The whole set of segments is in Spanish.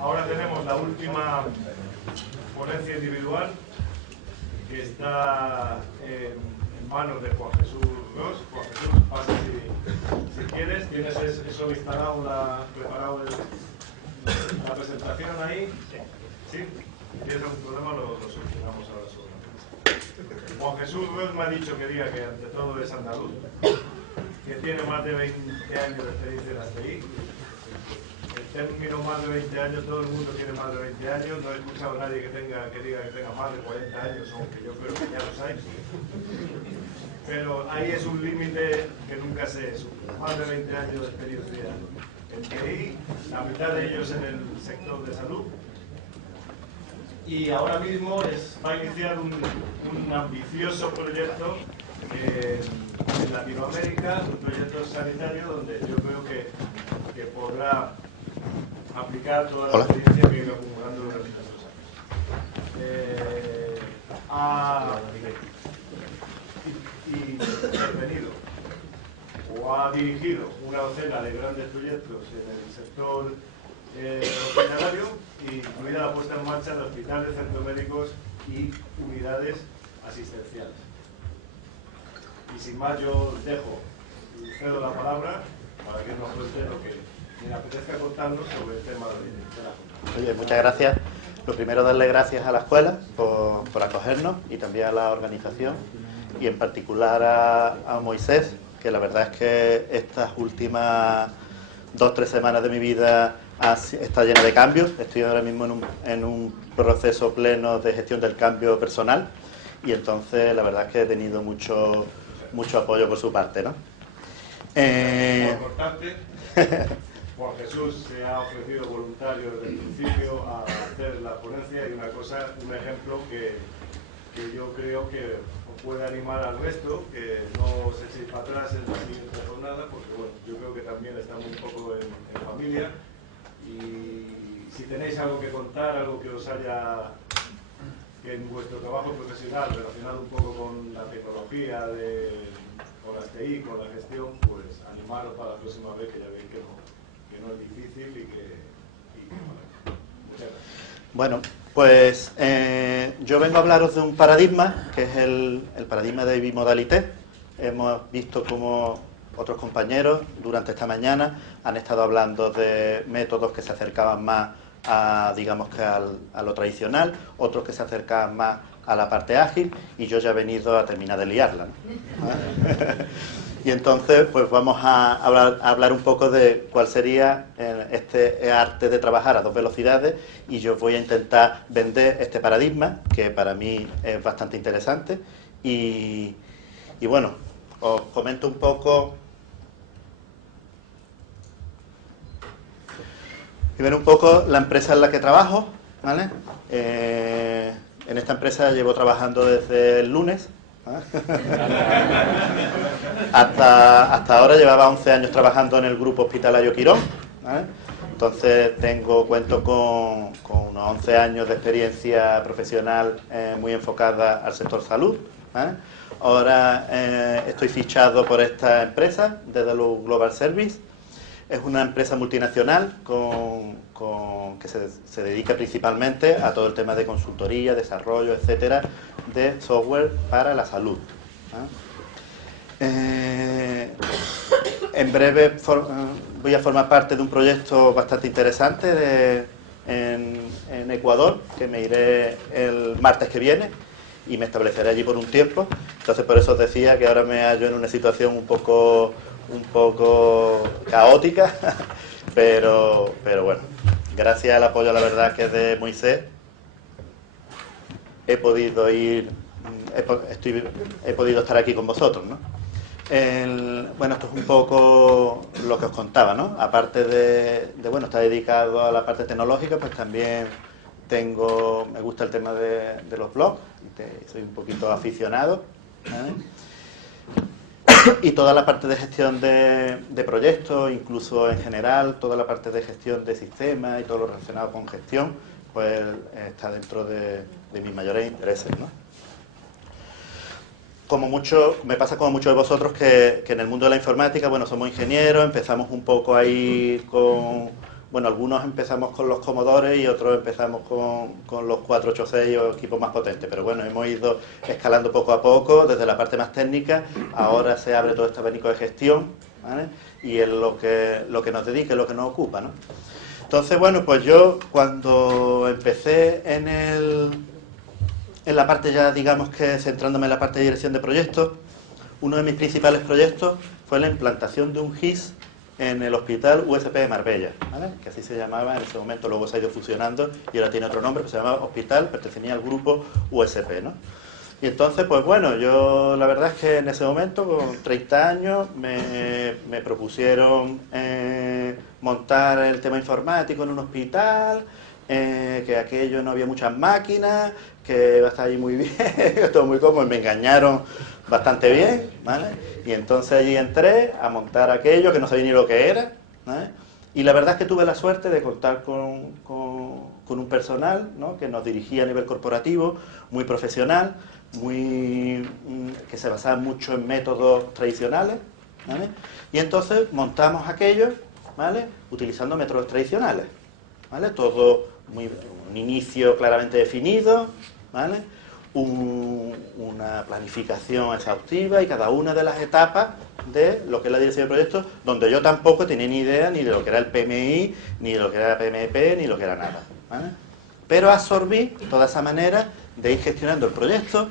Ahora tenemos la última ponencia individual que está en manos de Juan Jesús Ros. Juan Jesús, pasa si quieres. ¿Tienes eso instalado, preparado la presentación ahí? ¿Sí? Si tienes algún problema lo solucionamos ahora sobre la mesa. Juan Jesús Ros me ha dicho que diga que ante todo es andaluz, que tiene más de 20 años de experiencia en las TI. El término más de 20 años, todo el mundo tiene más de 20 años, no he escuchado a nadie que diga que tenga más de 40 años, aunque yo creo que ya los hay. Pero ahí es un límite que nunca se supera, más de 20 años de experiencia en TI, la mitad de ellos en el sector de salud. Y ahora mismo va a iniciar un ambicioso proyecto en Latinoamérica, un proyecto sanitario donde yo creo que podrá aplicar toda la experiencia que he ido acumulando durante estos años. Ha intervenido o ha dirigido una docena de grandes proyectos en el sector hospitalario, incluida la puesta en marcha de hospitales, centros médicos y unidades asistenciales. Y sin más, yo cedo la palabra para que nos cuente lo que me apetezca contarnos sobre el tema de la Junta. Oye, muchas gracias. Lo primero, darle gracias a la escuela por acogernos y también a la organización y en particular a Moisés, que la verdad es que estas últimas 2 o 3 semanas de mi vida está llena de cambios. Estoy ahora mismo en un proceso pleno de gestión del cambio personal y entonces la verdad es que he tenido mucho apoyo por su parte, ¿no? Importante. Juan Jesús se ha ofrecido voluntario desde el principio a hacer la ponencia y un ejemplo que yo creo que puede animar al resto, que no se eche para atrás en la siguiente jornada, porque bueno, yo creo que también estamos un poco en familia y si tenéis algo que contar, algo que os haya, que en vuestro trabajo profesional relacionado un poco con la tecnología, con las TI, con la gestión, pues animaros para la próxima vez, que ya veis que no es difícil y que bueno, muchas gracias. Bueno, pues yo vengo a hablaros de un paradigma, que es el paradigma de bimodalité. Hemos visto cómo otros compañeros durante esta mañana han estado hablando de métodos que se acercaban más a, digamos que a lo tradicional, otros que se acercaban más a la parte ágil, y yo ya he venido a terminar de liarla, ¿no? Y entonces pues vamos a hablar un poco de cuál sería este arte de trabajar a 2 velocidades, y yo voy a intentar vender este paradigma, que para mí es bastante interesante, y bueno, os comento un poco. Primero un poco la empresa en la que trabajo, ¿vale? En esta empresa llevo trabajando desde el lunes. Hasta ahora llevaba 11 años trabajando en el grupo hospitalario Quirón, ¿vale? Entonces cuento con unos 11 años de experiencia profesional muy enfocada al sector salud, ¿vale? Ahora estoy fichado por esta empresa, Dedalus Global Service. Es una empresa multinacional que se dedica principalmente a todo el tema de consultoría, desarrollo, etcétera, de software para la salud. En breve voy a formar parte de un proyecto bastante interesante en Ecuador, que me iré el martes que viene y me estableceré allí por un tiempo. Entonces por eso os decía que ahora me hallo en una situación un poco caótica, pero bueno, gracias al apoyo, la verdad, que es de Moisés, he podido estar aquí con vosotros, ¿no? Bueno, esto es un poco lo que os contaba, ¿no? Aparte de bueno, estar dedicado a la parte tecnológica, pues también me gusta el tema de los blogs, soy un poquito aficionado, ¿vale? Y toda la parte de gestión de proyectos, incluso en general, toda la parte de gestión de sistemas y todo lo relacionado con gestión, pues está dentro de mis mayores intereses, ¿no? Me pasa como muchos de vosotros que en el mundo de la informática, bueno, somos ingenieros, empezamos un poco ahí con bueno, algunos empezamos con los Commodore y otros empezamos con los 486 o equipos más potentes, pero bueno, hemos ido escalando poco a poco, desde la parte más técnica, ahora se abre todo este abanico de gestión, ¿vale? Y es lo que nos dedica, es lo que nos ocupa, ¿no? Entonces, bueno, pues yo cuando empecé en la parte ya, digamos que centrándome en la parte de dirección de proyectos, uno de mis principales proyectos fue la implantación de un GIS en el Hospital USP de Marbella, ¿vale? Que así se llamaba en ese momento, luego se ha ido fusionando y ahora tiene otro nombre, que se llamaba Hospital, pertenecía al grupo USP, ¿no? Y entonces, pues bueno, yo la verdad es que en ese momento, con 30 años, me propusieron montar el tema informático en un hospital, que aquello no había muchas máquinas, que iba a estar allí muy bien, todo muy cómodo, y me engañaron bastante bien, ¿vale? Y entonces allí entré a montar aquello que no sabía ni lo que era, ¿vale? Y la verdad es que tuve la suerte de contar con un personal, ¿no?, que nos dirigía a nivel corporativo, muy profesional, que se basaba mucho en métodos tradicionales, ¿vale? Y entonces montamos aquello, ¿vale?, utilizando métodos tradicionales, ¿vale? Todo un inicio claramente definido, ¿vale?, una planificación exhaustiva y cada una de las etapas de lo que es la dirección de proyectos, donde yo tampoco tenía ni idea ni de lo que era el PMI, ni de lo que era el PMP, ni lo que era nada, ¿vale? Pero absorbí toda esa manera de ir gestionando el proyecto,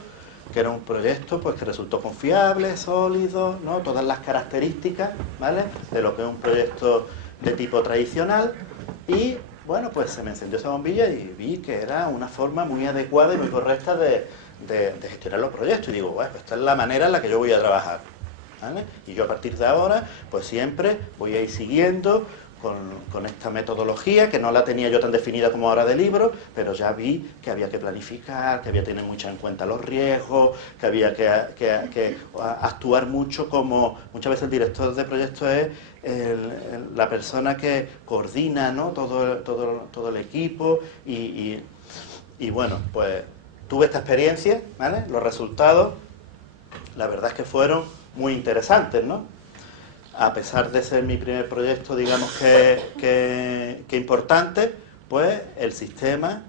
que era un proyecto pues que resultó confiable, sólido, ¿no?, todas las características, ¿vale?, de lo que es un proyecto de tipo tradicional. Y bueno, pues se me encendió esa bombilla y vi que era una forma muy adecuada y muy correcta de gestionar los proyectos. Y digo, bueno, esta es la manera en la que yo voy a trabajar, ¿vale? Y yo a partir de ahora, pues siempre voy a ir siguiendo con esta metodología, que no la tenía yo tan definida como ahora de libro, pero ya vi que había que planificar, que había que tener mucho en cuenta los riesgos, que había que actuar mucho como, muchas veces el director de proyectos es la persona que coordina, ¿no?, todo el equipo y bueno, pues tuve esta experiencia, ¿vale? Los resultados, la verdad es que fueron muy interesantes, ¿no? A pesar de ser mi primer proyecto, digamos que importante, pues el sistema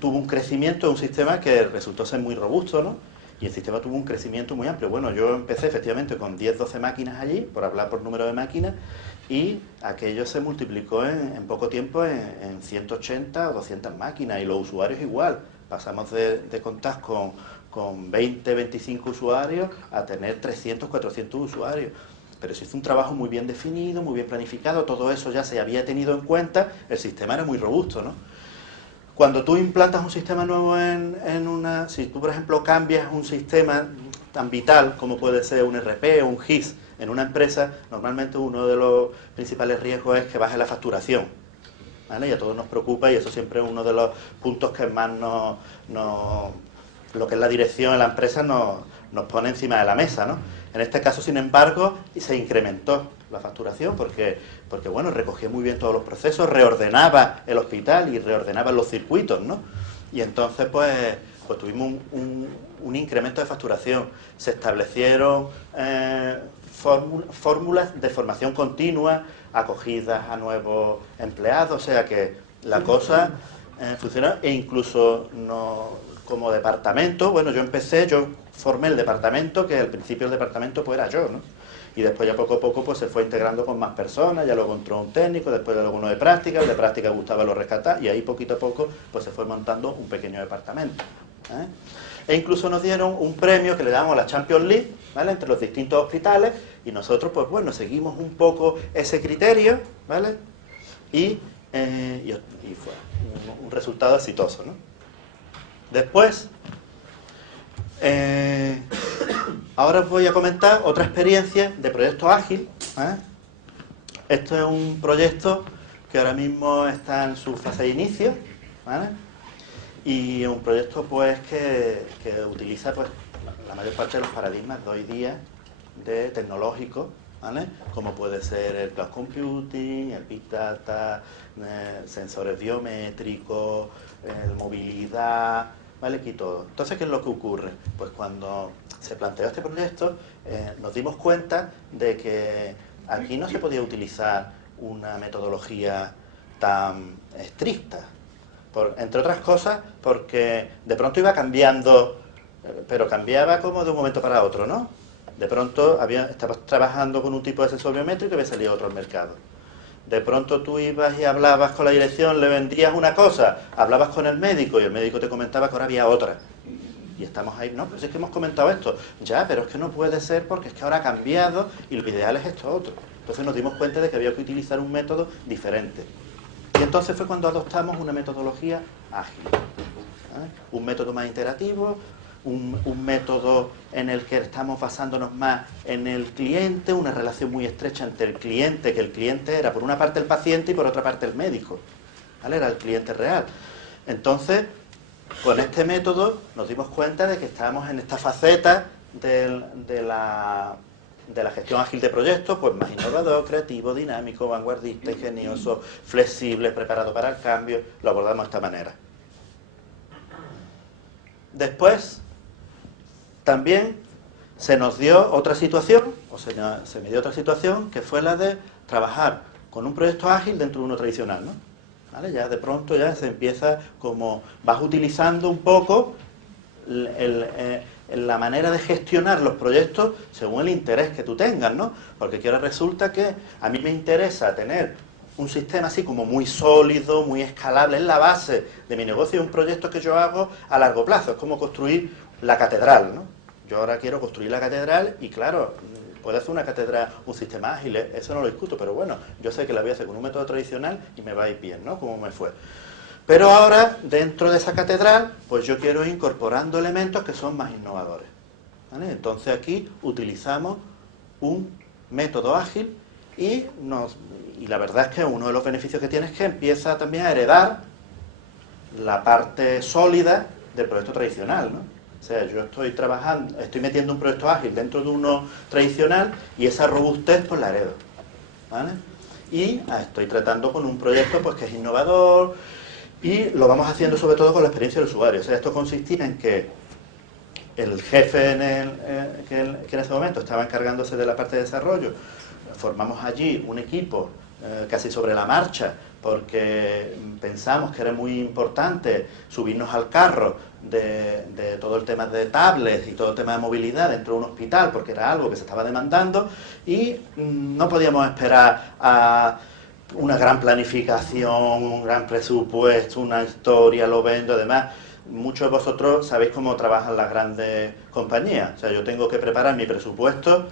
tuvo un crecimiento, un sistema que resultó ser muy robusto, ¿no? Y el sistema tuvo un crecimiento muy amplio. Bueno, yo empecé efectivamente con 10-12 máquinas allí, por hablar por número de máquinas, y aquello se multiplicó en poco tiempo en 180 o 200 máquinas, y los usuarios igual. Pasamos de contar con 20, 25 usuarios a tener 300, 400 usuarios. Pero se hizo un trabajo muy bien definido, muy bien planificado, todo eso ya se había tenido en cuenta, el sistema era muy robusto, ¿no? Cuando tú implantas un sistema nuevo si tú, por ejemplo, cambias un sistema tan vital como puede ser un RP o un GIS en una empresa, normalmente uno de los principales riesgos es que baje la facturación, ¿vale? Y a todos nos preocupa, y eso siempre es uno de los puntos que más lo que es la dirección en la empresa nos pone encima de la mesa, ¿no? En este caso, sin embargo, se incrementó la facturación porque bueno, recogía muy bien todos los procesos, reordenaba el hospital y reordenaba los circuitos, ¿no? Y entonces pues tuvimos un incremento de facturación. Se establecieron fórmulas de formación continua, acogidas a nuevos empleados, o sea que la cosa funcionó, e incluso como departamento, bueno, yo formé el departamento, que al principio el departamento pues era yo, ¿no? Y después ya poco a poco pues se fue integrando con más personas, ya luego entró un técnico, después luego uno de práctica, el de práctica Gustavo lo rescata, y ahí poquito a poco pues se fue montando un pequeño departamento, ¿eh? E incluso nos dieron un premio que le llamamos la Champions League, ¿vale?, entre los distintos hospitales, y nosotros pues bueno, seguimos un poco ese criterio, ¿vale? Y fue un resultado exitoso, ¿no? Después, ahora os voy a comentar otra experiencia de proyecto ágil, ¿eh? Esto es un proyecto que ahora mismo está en su fase de inicio, ¿vale? Y es un proyecto pues que utiliza pues la mayor parte de los paradigmas de hoy día de tecnológicos, ¿vale?, como puede ser el cloud computing, el big data, sensores biométricos, movilidad, ¿vale?, aquí todo. Entonces, ¿qué es lo que ocurre? Pues cuando se planteó este proyecto, nos dimos cuenta de que aquí no se podía utilizar una metodología tan estricta. Entre otras cosas, porque de pronto iba cambiando, pero cambiaba como de un momento para otro, ¿no? De pronto estabas trabajando con un tipo de sensor biométrico y había salido otro al mercado. De pronto tú ibas y hablabas con la dirección, le vendías una cosa, hablabas con el médico y el médico te comentaba que ahora había otra. Y estamos ahí, no, pues es que hemos comentado esto. Ya, pero es que no puede ser porque es que ahora ha cambiado y lo ideal es esto otro. Entonces nos dimos cuenta de que había que utilizar un método diferente. Y entonces fue cuando adoptamos una metodología ágil. Un método más interactivo, un método en el que estamos basándonos más en el cliente, una relación muy estrecha entre el cliente, que el cliente era por una parte el paciente y por otra parte el médico. ¿Vale? Era el cliente real. Entonces, con este método nos dimos cuenta de que estábamos en esta faceta de la gestión ágil de proyectos, pues más innovador, creativo, dinámico, vanguardista, ingenioso, flexible, preparado para el cambio. Lo abordamos de esta manera. Después, también se nos dio otra situación, se me dio otra situación, que fue la de trabajar con un proyecto ágil dentro de uno tradicional, ¿no? ¿Vale? Ya de pronto ya se empieza como, vas utilizando un poco la manera de gestionar los proyectos según el interés que tú tengas, ¿no? Porque ahora resulta que a mí me interesa tener un sistema así como muy sólido, muy escalable, es la base de mi negocio, es un proyecto que yo hago a largo plazo, es como construir la catedral, ¿no? Yo ahora quiero construir la catedral y claro, puede hacer una catedral, un sistema ágil, eso no lo discuto, pero bueno, yo sé que la voy a hacer con un método tradicional y me va a ir bien, ¿no? Como me fue. Pero ahora, dentro de esa catedral, pues yo quiero ir incorporando elementos que son más innovadores, ¿vale? Entonces aquí utilizamos un método ágil y la verdad es que uno de los beneficios que tiene es que empieza también a heredar la parte sólida del proyecto tradicional, ¿no? O sea, yo estoy metiendo un proyecto ágil dentro de uno tradicional y esa robustez pues la heredo, ¿vale? Y estoy tratando con un proyecto pues que es innovador y lo vamos haciendo sobre todo con la experiencia del usuario. O sea, esto consistía en que el jefe que en ese momento estaba encargándose de la parte de desarrollo, formamos allí un equipo casi sobre la marcha, porque pensamos que era muy importante subirnos al carro de todo el tema de tablets y todo el tema de movilidad dentro de un hospital, porque era algo que se estaba demandando y no podíamos esperar a una gran planificación, un gran presupuesto, una historia, lo vendo, además. Muchos de vosotros sabéis cómo trabajan las grandes compañías. O sea, yo tengo que preparar mi presupuesto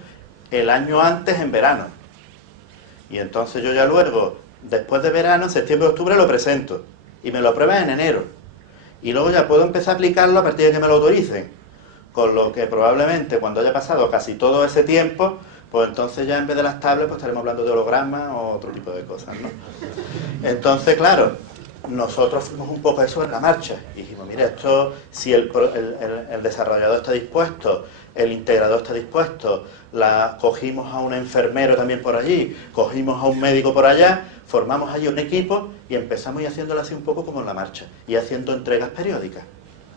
el año antes en verano. Y entonces yo ya luego, después de verano, en septiembre, octubre, lo presento. Y me lo aprueban en enero. Y luego ya puedo empezar a aplicarlo a partir de que me lo autoricen. Con lo que probablemente cuando haya pasado casi todo ese tiempo, pues entonces ya en vez de las tablets, pues estaremos hablando de hologramas o otro tipo de cosas, ¿no? Entonces, claro, nosotros fuimos un poco a eso en la marcha. Y dijimos, mira, esto, si el desarrollador está dispuesto, el integrador está dispuesto, cogimos a un enfermero también por allí, cogimos a un médico por allá, formamos allí un equipo y empezamos a ir haciéndolo así un poco como en la marcha, y haciendo entregas periódicas.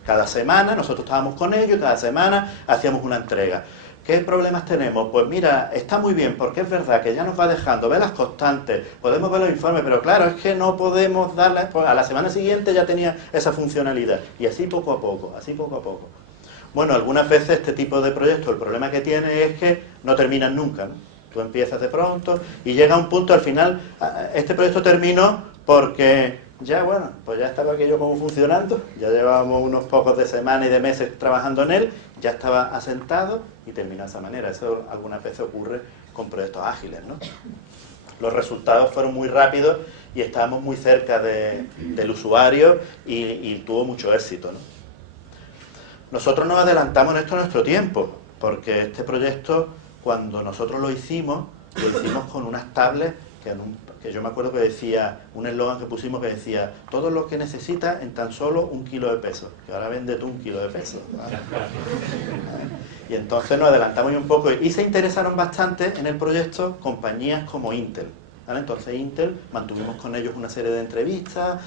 Cada semana nosotros estábamos con ellos y cada semana hacíamos una entrega. ¿Qué problemas tenemos? Pues mira, está muy bien, porque es verdad que ya nos va dejando ver las constantes, podemos ver los informes, pero claro, es que no podemos darle, pues a la semana siguiente ya tenía esa funcionalidad, y así poco a poco, así poco a poco. Bueno, algunas veces este tipo de proyectos, el problema que tiene es que no terminan nunca, ¿no? Tú empiezas de pronto y llega un punto, al final, este proyecto terminó porque ya, bueno, pues ya estaba aquello como funcionando, ya llevábamos unos pocos de semanas y de meses trabajando en él, ya estaba asentado y terminó de esa manera. Eso algunas veces ocurre con proyectos ágiles, ¿no? Los resultados fueron muy rápidos y estábamos muy cerca del usuario y tuvo mucho éxito, ¿no? Nosotros nos adelantamos en esto a nuestro tiempo, porque este proyecto, cuando nosotros lo hicimos con unas tablets que yo me acuerdo que decía, un eslogan que pusimos que decía, todo lo que necesita en tan solo 1 kilo de peso, que ahora vende tú 1 kilo de peso, ¿vale? Y entonces nos adelantamos un poco y se interesaron bastante en el proyecto compañías como Intel, ¿vale? Entonces Intel, mantuvimos con ellos una serie de entrevistas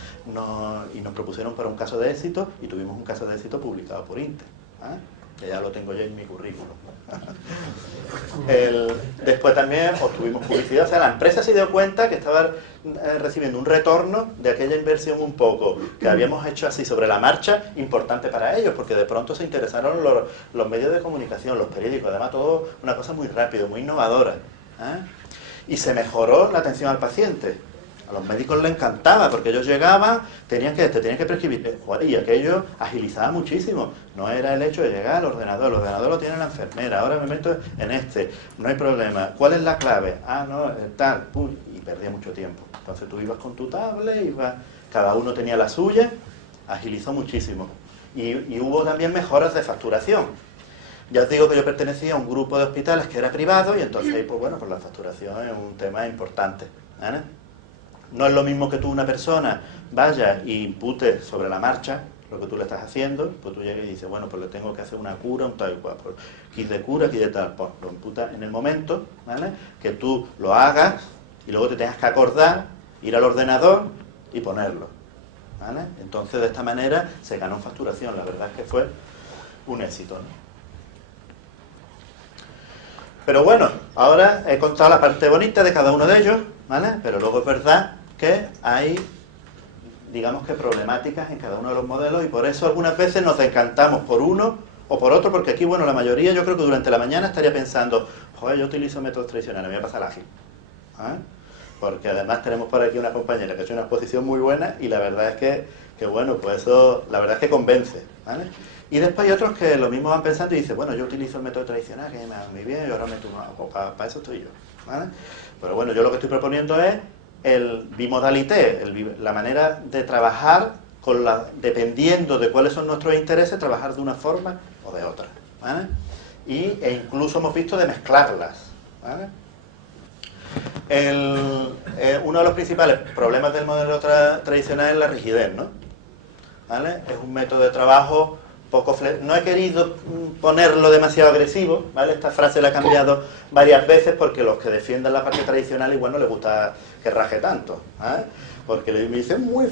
y nos propusieron para un caso de éxito y tuvimos un caso de éxito publicado por Intel, ¿vale? Que ya lo tengo yo en mi currículum. Después también obtuvimos publicidad, o sea, la empresa se dio cuenta que estaba recibiendo un retorno de aquella inversión un poco que habíamos hecho así sobre la marcha, importante para ellos, porque de pronto se interesaron los medios de comunicación, los periódicos, además todo una cosa muy rápida, muy innovadora, ¿eh? Y se mejoró la atención al paciente. A los médicos les encantaba, porque ellos llegaban, te tenían que prescribir, y aquello agilizaba muchísimo. No era el hecho de llegar al ordenador, el ordenador lo tiene la enfermera, ahora me meto en no hay problema. ¿Cuál es la clave? Ah, no, tal, pum, y perdía mucho tiempo. Entonces tú ibas con tu tablet, cada uno tenía la suya, agilizó muchísimo. Y hubo también mejoras de facturación. Ya os digo que yo pertenecía a un grupo de hospitales que era privado, y entonces ahí, pues bueno, pues la facturación es un tema importante, ¿vale? No es lo mismo que tú, una persona, vaya y impute sobre la marcha lo que tú le estás haciendo, pues tú llegas y dices, bueno, pues le tengo que hacer una cura, un tal y cual, pues kit de cura, kit de tal, pues lo imputas en el momento, ¿vale? Que tú lo hagas y luego te tengas que acordar, ir al ordenador y ponerlo, ¿vale? Entonces de esta manera se ganó en facturación, la verdad es que fue un éxito, ¿no? Pero bueno, ahora he contado la parte bonita de cada uno de ellos, ¿vale? Pero luego es verdad que hay, digamos que problemáticas en cada uno de los modelos, y por eso algunas veces nos decantamos por uno o por otro, porque aquí, bueno, la mayoría yo creo que durante la mañana estaría pensando, joder, yo utilizo métodos tradicionales, me voy a pasar ágil, ¿eh? Porque además tenemos por aquí una compañera que ha hecho una exposición muy buena, y la verdad es que bueno, pues eso, la verdad es que convence, ¿vale? Y después hay otros que lo mismo van pensando y dicen, bueno, yo utilizo el método tradicional, que me va muy bien, y ahora para eso estoy yo, ¿vale? Pero bueno, yo lo que estoy proponiendo es el bimodalité, la manera de trabajar dependiendo de cuáles son nuestros intereses, trabajar de una forma o de otra, ¿vale? E incluso hemos visto de mezclarlas, ¿vale? Uno de los principales problemas del modelo tradicional es la rigidez, ¿no? ¿Vale? Es un método de trabajo no he querido ponerlo demasiado agresivo, ¿vale? Esta frase la he cambiado varias veces porque los que defienden la parte tradicional igual no les gusta que raje tanto, ¿vale? Porque me dicen muy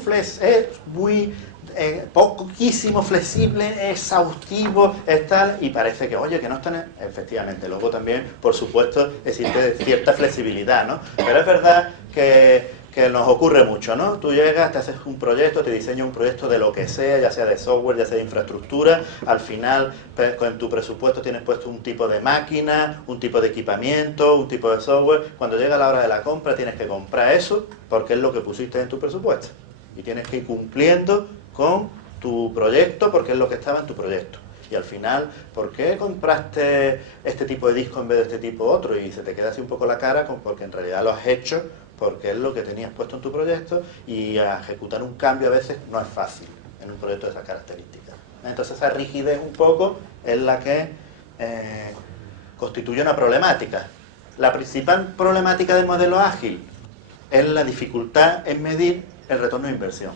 poquísimo flexible, exhaustivo, es tal, y parece que, oye, que no están... Efectivamente, luego también, por supuesto, existe cierta flexibilidad, ¿no? Pero es verdad que nos ocurre mucho, ¿no? Tú llegas, te haces un proyecto, te diseñas un proyecto de lo que sea, ya sea de software, ya sea de infraestructura, al final con tu presupuesto tienes puesto un tipo de máquina, un tipo de equipamiento, un tipo de software. Cuando llega la hora de la compra tienes que comprar eso porque es lo que pusiste en tu presupuesto y tienes que ir cumpliendo con tu proyecto porque es lo que estaba en tu proyecto. Y al final, ¿por qué compraste este tipo de disco en vez de este tipo otro? Y se te queda así un poco la cara porque en realidad lo has hecho porque es lo que tenías puesto en tu proyecto, y a ejecutar un cambio a veces no es fácil en un proyecto de esas características. Entonces esa rigidez un poco es la que constituye una problemática. La principal problemática del modelo ágil es la dificultad en medir el retorno de inversión,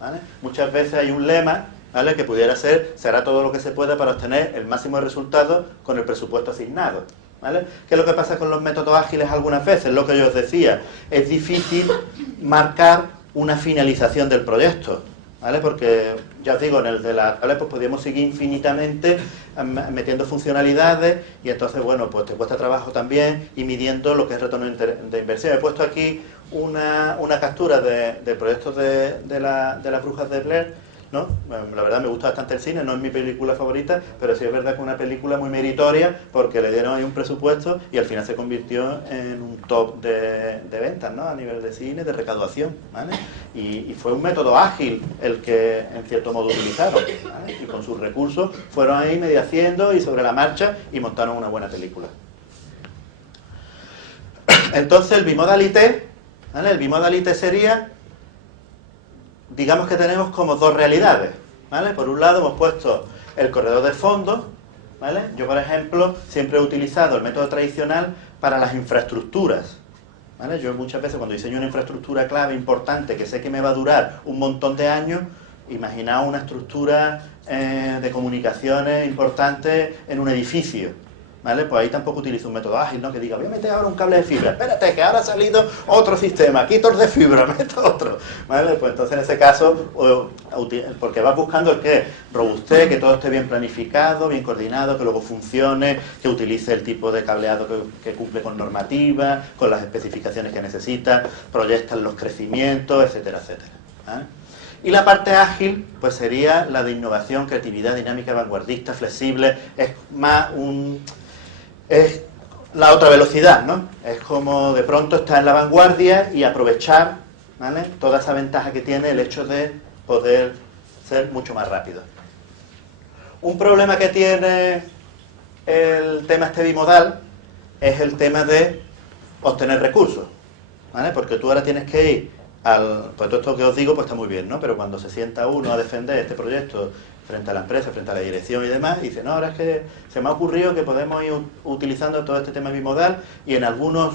¿vale? Muchas veces hay un lema, ¿vale?, que pudiera ser, se hará todo lo que se pueda para obtener el máximo de resultados con el presupuesto asignado, ¿vale? ¿Qué es lo que pasa con los métodos ágiles algunas veces? Lo que yo os decía, es difícil marcar una finalización del proyecto, ¿vale? Porque, ya os digo, en el de la tablet pues podríamos seguir infinitamente metiendo funcionalidades, y entonces, bueno, pues te cuesta trabajo también y midiendo lo que es retorno de inversión. He puesto aquí una captura de proyectos de las brujas de Blair, ¿no? La verdad me gusta bastante el cine, no es mi película favorita, pero sí es verdad que es una película muy meritoria porque le dieron ahí un presupuesto y al final se convirtió en un top de ventas, ¿no?, a nivel de cine, de recaudación, ¿vale? Y fue un método ágil el que en cierto modo utilizaron, ¿vale? Y con sus recursos fueron ahí medio haciendo y sobre la marcha y montaron una buena película. Entonces el bimodalité, ¿vale? El bimodalité sería, digamos que tenemos como dos realidades, ¿vale? Por un lado hemos puesto el corredor de fondos, ¿vale? Yo, por ejemplo, siempre he utilizado el método tradicional para las infraestructuras, ¿vale? Yo muchas veces cuando diseño una infraestructura clave importante que sé que me va a durar un montón de años, imaginaos una estructura de comunicaciones importante en un edificio, ¿vale? Pues ahí tampoco utilizo un método ágil, ¿no? Que diga, voy a meter ahora un cable de fibra, espérate, que ahora ha salido otro sistema, quito el de fibra, meto otro, ¿vale? Pues entonces en ese caso, porque vas buscando el que robustez, que todo esté bien planificado, bien coordinado, que luego funcione, que utilice el tipo de cableado que cumple con normativa, con las especificaciones que necesita, proyectan los crecimientos, etcétera, etcétera, ¿vale? Y la parte ágil, pues sería la de innovación, creatividad, dinámica, vanguardista, flexible, es más es la otra velocidad, ¿no? Es como de pronto estar en la vanguardia y aprovechar, ¿vale?, toda esa ventaja que tiene el hecho de poder ser mucho más rápido. Un problema que tiene el tema este bimodal es el tema de obtener recursos, ¿vale? Porque tú ahora tienes que ir pues todo esto que os digo pues está muy bien, ¿no? Pero cuando se sienta uno a defender este proyecto frente a la empresa, frente a la dirección y demás, y dice, no, ahora es que se me ha ocurrido que podemos ir utilizando todo este tema bimodal y en algunos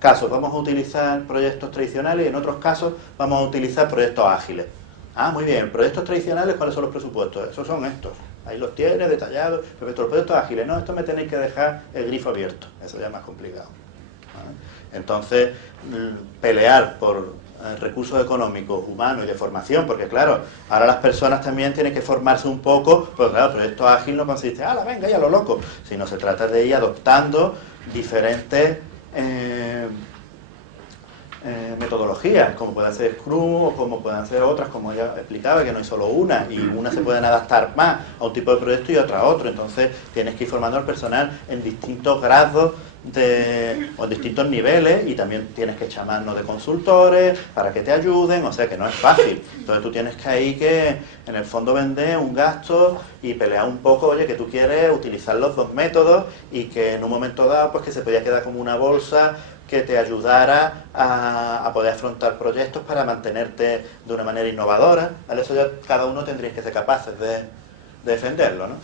casos vamos a utilizar proyectos tradicionales y en otros casos vamos a utilizar proyectos ágiles. Ah, muy bien, proyectos tradicionales, ¿cuáles son los presupuestos? Esos son estos. Ahí los tiene detallados. Respecto a los proyectos ágiles, no, esto me tenéis que dejar el grifo abierto. Eso ya es más complicado, ¿vale? Entonces, pelear por recursos económicos, humanos y de formación, porque claro, ahora las personas también tienen que formarse un poco, pues claro, el proyecto ágil no consiste, venga, ya lo loco, sino se trata de ir adoptando diferentes metodologías, como pueden ser Scrum o como pueden ser otras, como ya explicaba, que no hay solo una, y unas se pueden adaptar más a un tipo de proyecto y otra a otro, entonces tienes que ir formando al personal en distintos grados o en distintos niveles, y también tienes que echar mano de consultores para que te ayuden, o sea que no es fácil. Entonces tú tienes que ahí que en el fondo vender un gasto y pelear un poco, oye, que tú quieres utilizar los dos métodos y que en un momento dado pues que se podía quedar como una bolsa que te ayudara a poder afrontar proyectos para mantenerte de una manera innovadora, ¿vale? Eso ya cada uno tendría que ser capaces de defenderlo, ¿no?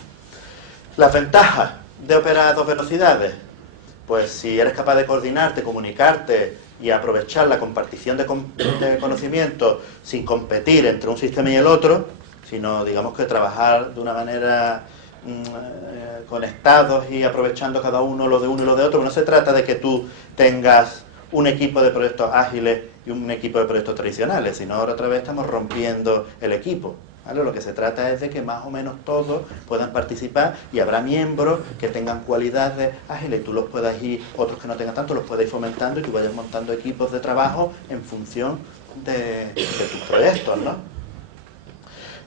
Las ventajas de operar a dos velocidades, pues si eres capaz de coordinarte, comunicarte y aprovechar la compartición de conocimientos sin competir entre un sistema y el otro, sino digamos que trabajar de una manera conectados y aprovechando cada uno lo de uno y lo de otro. No se trata de que tú tengas un equipo de proyectos ágiles y un equipo de proyectos tradicionales, sino ahora otra vez estamos rompiendo el equipo, ¿vale? Lo que se trata es de que más o menos todos puedan participar y habrá miembros que tengan cualidades ágiles y tú los puedas ir, otros que no tengan tanto, los puedas ir fomentando y tú vayas montando equipos de trabajo en función de tus proyectos, ¿no?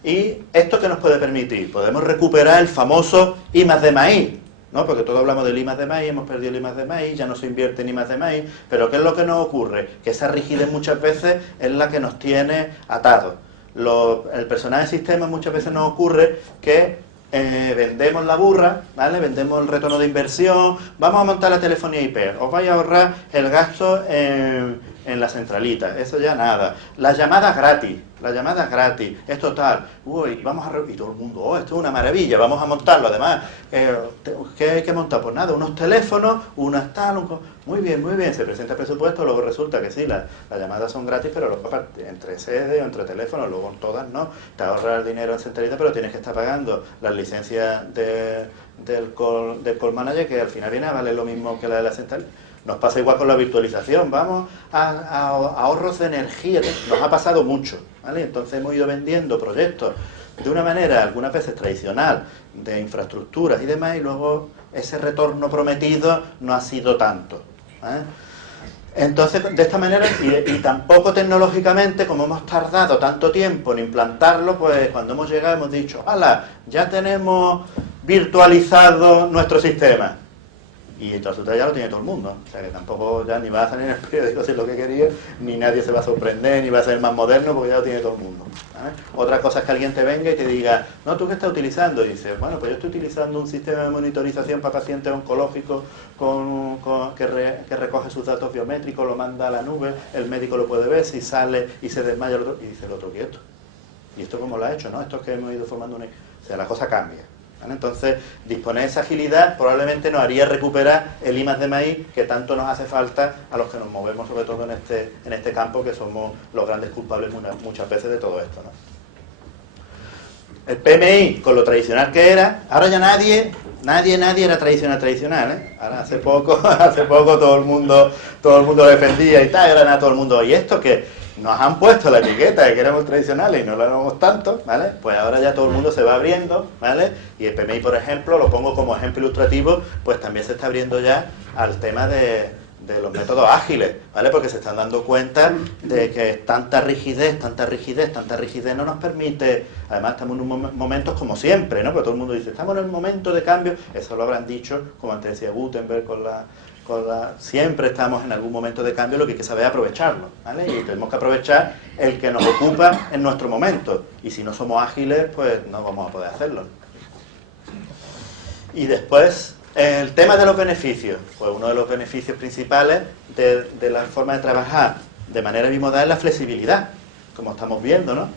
¿Y esto qué nos puede permitir? Podemos recuperar el famoso I+D+I, ¿no? Porque todos hablamos del I+D+I, hemos perdido el I+D+I, ya no se invierte en I+D+I, pero ¿qué es lo que nos ocurre? Que esa rigidez muchas veces es la que nos tiene atados. El personal de sistemas muchas veces nos ocurre que vendemos la burra, ¿vale? Vendemos el retorno de inversión, vamos a montar la telefonía IP, os vais a ahorrar el gasto en la centralita, eso ya nada. Las llamadas gratis, es total. Uy, y todo el mundo, esto es una maravilla, vamos a montarlo. Además, ¿qué hay que montar? Pues nada, unos teléfonos, unas tal, muy bien, se presenta el presupuesto, luego resulta que sí, las llamadas son gratis, pero luego entre sede o entre teléfonos, luego todas no, te ahorras el dinero en centralita, pero tienes que estar pagando las licencias del call manager, que al final viene a valer lo mismo que la de la centralita. Nos pasa igual con la virtualización, vamos a ahorros de energía, nos ha pasado mucho, ¿vale? Entonces hemos ido vendiendo proyectos de una manera, algunas veces tradicional, de infraestructuras y demás, y luego ese retorno prometido no ha sido tanto, ¿vale? Entonces, de esta manera, y tampoco tecnológicamente, como hemos tardado tanto tiempo en implantarlo, pues cuando hemos llegado hemos dicho, ¡hala! Ya tenemos virtualizado nuestro sistema. Y entonces ya lo tiene todo el mundo, o sea que tampoco ya ni va a salir en el periódico si es lo que quería, ni nadie se va a sorprender, ni va a ser más moderno porque ya lo tiene todo el mundo, ¿vale? Otra cosa es que alguien te venga y te diga, no, ¿tú qué estás utilizando? Y dices, bueno, pues yo estoy utilizando un sistema de monitorización para pacientes oncológicos que recoge sus datos biométricos, lo manda a la nube, el médico lo puede ver, si sale y se desmaya el otro, y dice el otro, ¿y esto? ¿Y esto cómo lo ha hecho? ¿No? Esto es que hemos ido formando o sea, la cosa cambia. ¿Vale? Entonces, disponer de esa agilidad probablemente nos haría recuperar el I+D+I que tanto nos hace falta a los que nos movemos, sobre todo en este campo, que somos los grandes culpables muchas veces de todo esto, ¿no? el PMI, con lo tradicional que era, ahora ya nadie era tradicional, ¿eh? Ahora hace poco todo el mundo lo defendía y tal, y ahora nada, todo el mundo, ¿y esto qué? Nos han puesto la etiqueta de que éramos tradicionales y no lo éramos tanto, ¿vale? Pues ahora ya todo el mundo se va abriendo, ¿vale? Y el PMI, por ejemplo, lo pongo como ejemplo ilustrativo, pues también se está abriendo ya al tema de los métodos ágiles, ¿vale? Porque se están dando cuenta de que tanta rigidez no nos permite, además estamos en momentos como siempre, ¿no? Porque todo el mundo dice, estamos en el momento de cambio, eso lo habrán dicho, como antes decía Gutenberg siempre estamos en algún momento de cambio, lo que hay que saber es aprovecharlo, ¿vale? Y tenemos que aprovechar el que nos ocupa en nuestro momento, y si no somos ágiles, pues no vamos a poder hacerlo. Y después, el tema de los beneficios, pues uno de los beneficios principales de la forma de trabajar de manera bimodal es la flexibilidad, como estamos viendo, ¿no?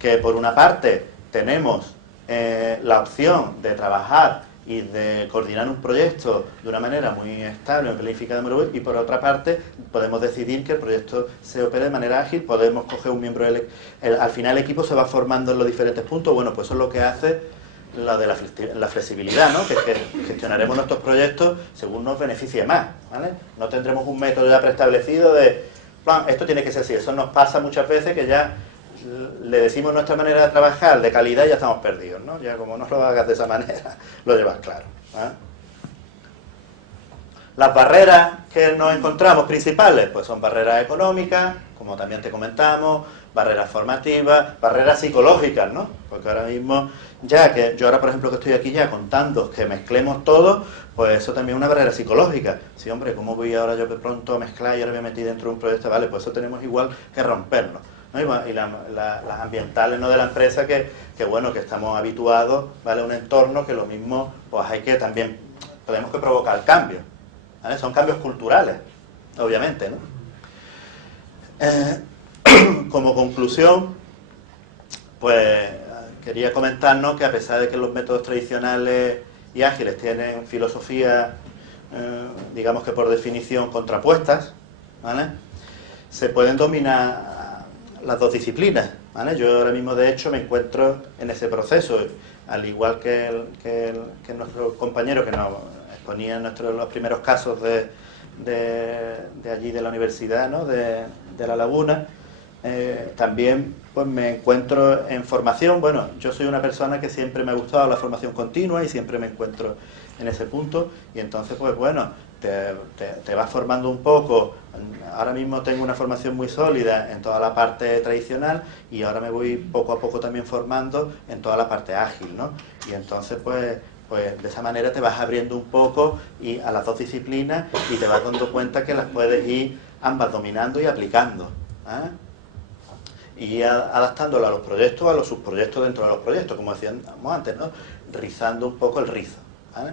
Que por una parte tenemos la opción de trabajar y de coordinar un proyecto de una manera muy estable, planificada, y por otra parte podemos decidir que el proyecto se opere de manera ágil, podemos coger un miembro, al final el equipo se va formando en los diferentes puntos, bueno, pues eso es lo que hace la de la flexibilidad, ¿no? Que gestionaremos nuestros proyectos según nos beneficie más, ¿vale? No tendremos un método ya preestablecido de, plan, esto tiene que ser así. Eso nos pasa muchas veces que ya le decimos nuestra manera de trabajar de calidad y ya estamos perdidos, ¿no? Ya como no lo hagas de esa manera, lo llevas claro, ¿eh? Las barreras que nos encontramos principales, pues son barreras económicas, como también te comentamos, barreras formativas, barreras psicológicas, ¿no? Porque ahora mismo, ya que yo ahora, por ejemplo, que estoy aquí ya contando que mezclemos todo, pues eso también es una barrera psicológica. Sí, hombre, ¿cómo voy ahora yo de pronto a mezclar y ahora me metí dentro de un proyecto? Vale, pues eso tenemos igual que romperlo, ¿no? Y las ambientales, ¿no?, de la empresa que bueno, que estamos habituados, ¿vale?, a un entorno que lo mismo, pues hay que también, tenemos que provocar cambios, ¿vale? Son cambios culturales, obviamente, ¿no? Como conclusión, pues quería comentarnos que a pesar de que los métodos tradicionales y ágiles tienen filosofías, digamos que por definición contrapuestas, ¿vale?, se pueden dominar las dos disciplinas, ¿vale? Yo ahora mismo, de hecho, me encuentro en ese proceso, al igual que nuestro compañero que nos exponía en los primeros casos de allí de la universidad, ¿no?, de La Laguna. También pues me encuentro en formación. Bueno, yo soy una persona que siempre me ha gustado la formación continua y siempre me encuentro en ese punto, y entonces pues bueno, te vas formando un poco. Ahora mismo tengo una formación muy sólida en toda la parte tradicional y ahora me voy poco a poco también formando en toda la parte ágil, ¿no? Y entonces pues de esa manera te vas abriendo un poco y a las dos disciplinas y te vas dando cuenta que las puedes ir ambas dominando y aplicando, ¿eh? Y adaptándolo a los proyectos, a los subproyectos dentro de los proyectos, como decíamos antes, ¿no?, rizando un poco el rizo, ¿vale?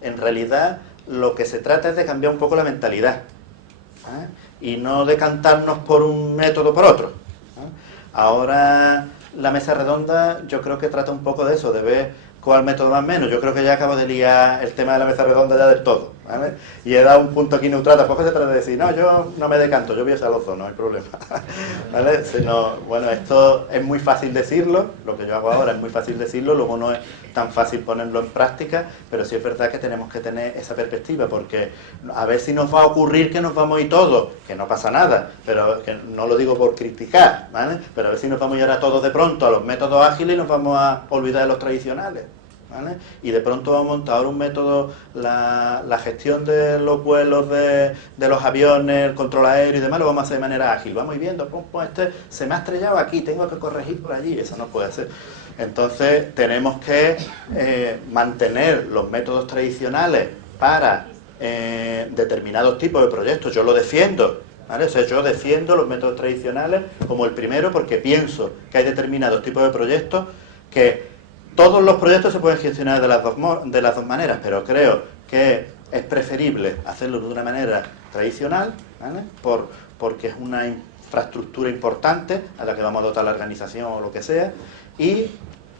En realidad lo que se trata es de cambiar un poco la mentalidad, ¿eh?, y no decantarnos por un método o por otro, ¿eh? Ahora la mesa redonda yo creo que trata un poco de eso, de ver cuál método más o menos. Yo creo que ya acabo de liar el tema de la mesa redonda ya del todo, ¿vale? Y he dado un punto aquí neutral. Tampoco se trata de decir, no, yo no me decanto, yo voy a ser los dos, no hay problema, ¿vale? Sino, bueno, esto es muy fácil decirlo, lo que yo hago ahora es muy fácil decirlo, luego no es tan fácil ponerlo en práctica, pero sí es verdad que tenemos que tener esa perspectiva, porque a ver si nos va a ocurrir que nos vamos a ir todos, que no pasa nada, pero que no lo digo por criticar, ¿vale? Pero a ver si nos vamos a ir ahora todos de pronto a los métodos ágiles y nos vamos a olvidar de los tradicionales, ¿vale? Y de pronto vamos a montar ahora un método, la gestión de los vuelos de los aviones, el control aéreo y demás, lo vamos a hacer de manera ágil. Vamos a ir viendo, pues este se me ha estrellado aquí, tengo que corregir por allí, eso no puede ser. Entonces tenemos que mantener los métodos tradicionales para determinados tipos de proyectos. Yo lo defiendo, ¿vale? O sea, yo defiendo los métodos tradicionales como el primero, porque pienso que hay determinados tipos de proyectos que todos los proyectos se pueden gestionar de las dos maneras, pero creo que es preferible hacerlo de una manera tradicional, ¿vale?, porque es una infraestructura importante a la que vamos a dotar la organización o lo que sea, y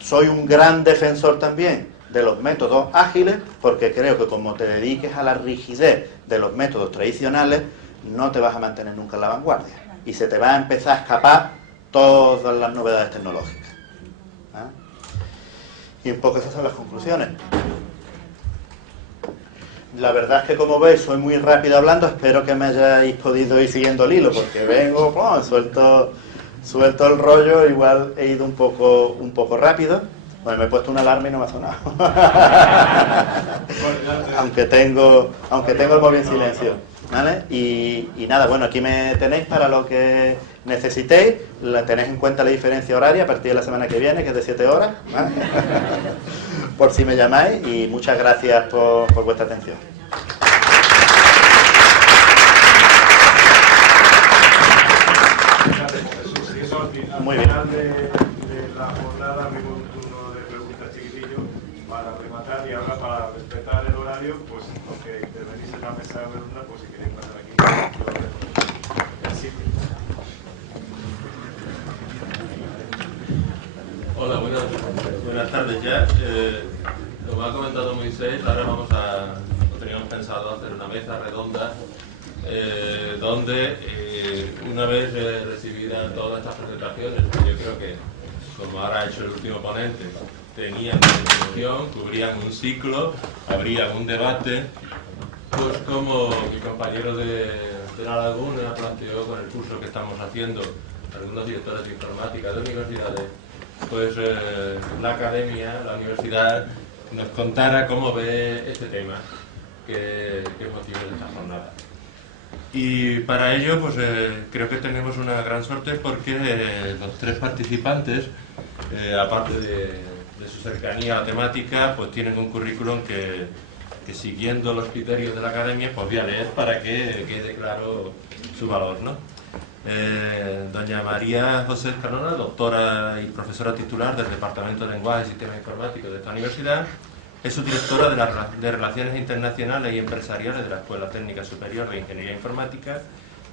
soy un gran defensor también de los métodos ágiles, porque creo que como te dediques a la rigidez de los métodos tradicionales, no te vas a mantener nunca en la vanguardia, y se te va a empezar a escapar todas las novedades tecnológicas, ¿eh? Y un poco esas son las conclusiones. La verdad es que, como veis, soy muy rápido hablando. Espero que me hayáis podido ir siguiendo el hilo, porque vengo, suelto el rollo. Igual he ido un poco rápido. Bueno, me he puesto una alarma y no me ha sonado. aunque tengo el móvil en silencio. ¿Vale? Y nada, bueno, aquí me tenéis para lo que necesitéis. Tenéis en cuenta la diferencia horaria a partir de la semana que viene, que es de 7 horas, ¿vale? Por si me llamáis, y muchas gracias por vuestra atención. Muy bien. Al final de la jornada abrimos un turno de preguntas chiquitillo para rematar, y ahora para respetar el horario, pues aunque intervenís en la mesa de redonda, pues si queréis pasar aquí, lo el sitio. Hola, buenas tardes ya. Como ha comentado Moisés, ahora teníamos pensado hacer una mesa redonda donde una vez recibidas todas estas presentaciones, yo creo que, como ahora ha hecho el último ponente, tenían una introducción, cubrían un ciclo, habría un debate, pues como mi compañero de La Laguna planteó con el curso que estamos haciendo, algunos directores de informática de universidades, pues la academia, la universidad, nos contara cómo ve este tema, que es motivo de esta jornada. Y para ello, pues creo que tenemos una gran suerte, porque los tres participantes, aparte de su cercanía a la temática, pues tienen un currículum que siguiendo los criterios de la academia, pues voy a leer para que quede claro su valor, ¿no? Doña María José Escanona, doctora y profesora titular del Departamento de Lenguaje y Sistemas Informáticos de esta universidad, es subdirectora de Relaciones Internacionales y Empresariales de la Escuela Técnica Superior de Ingeniería Informática,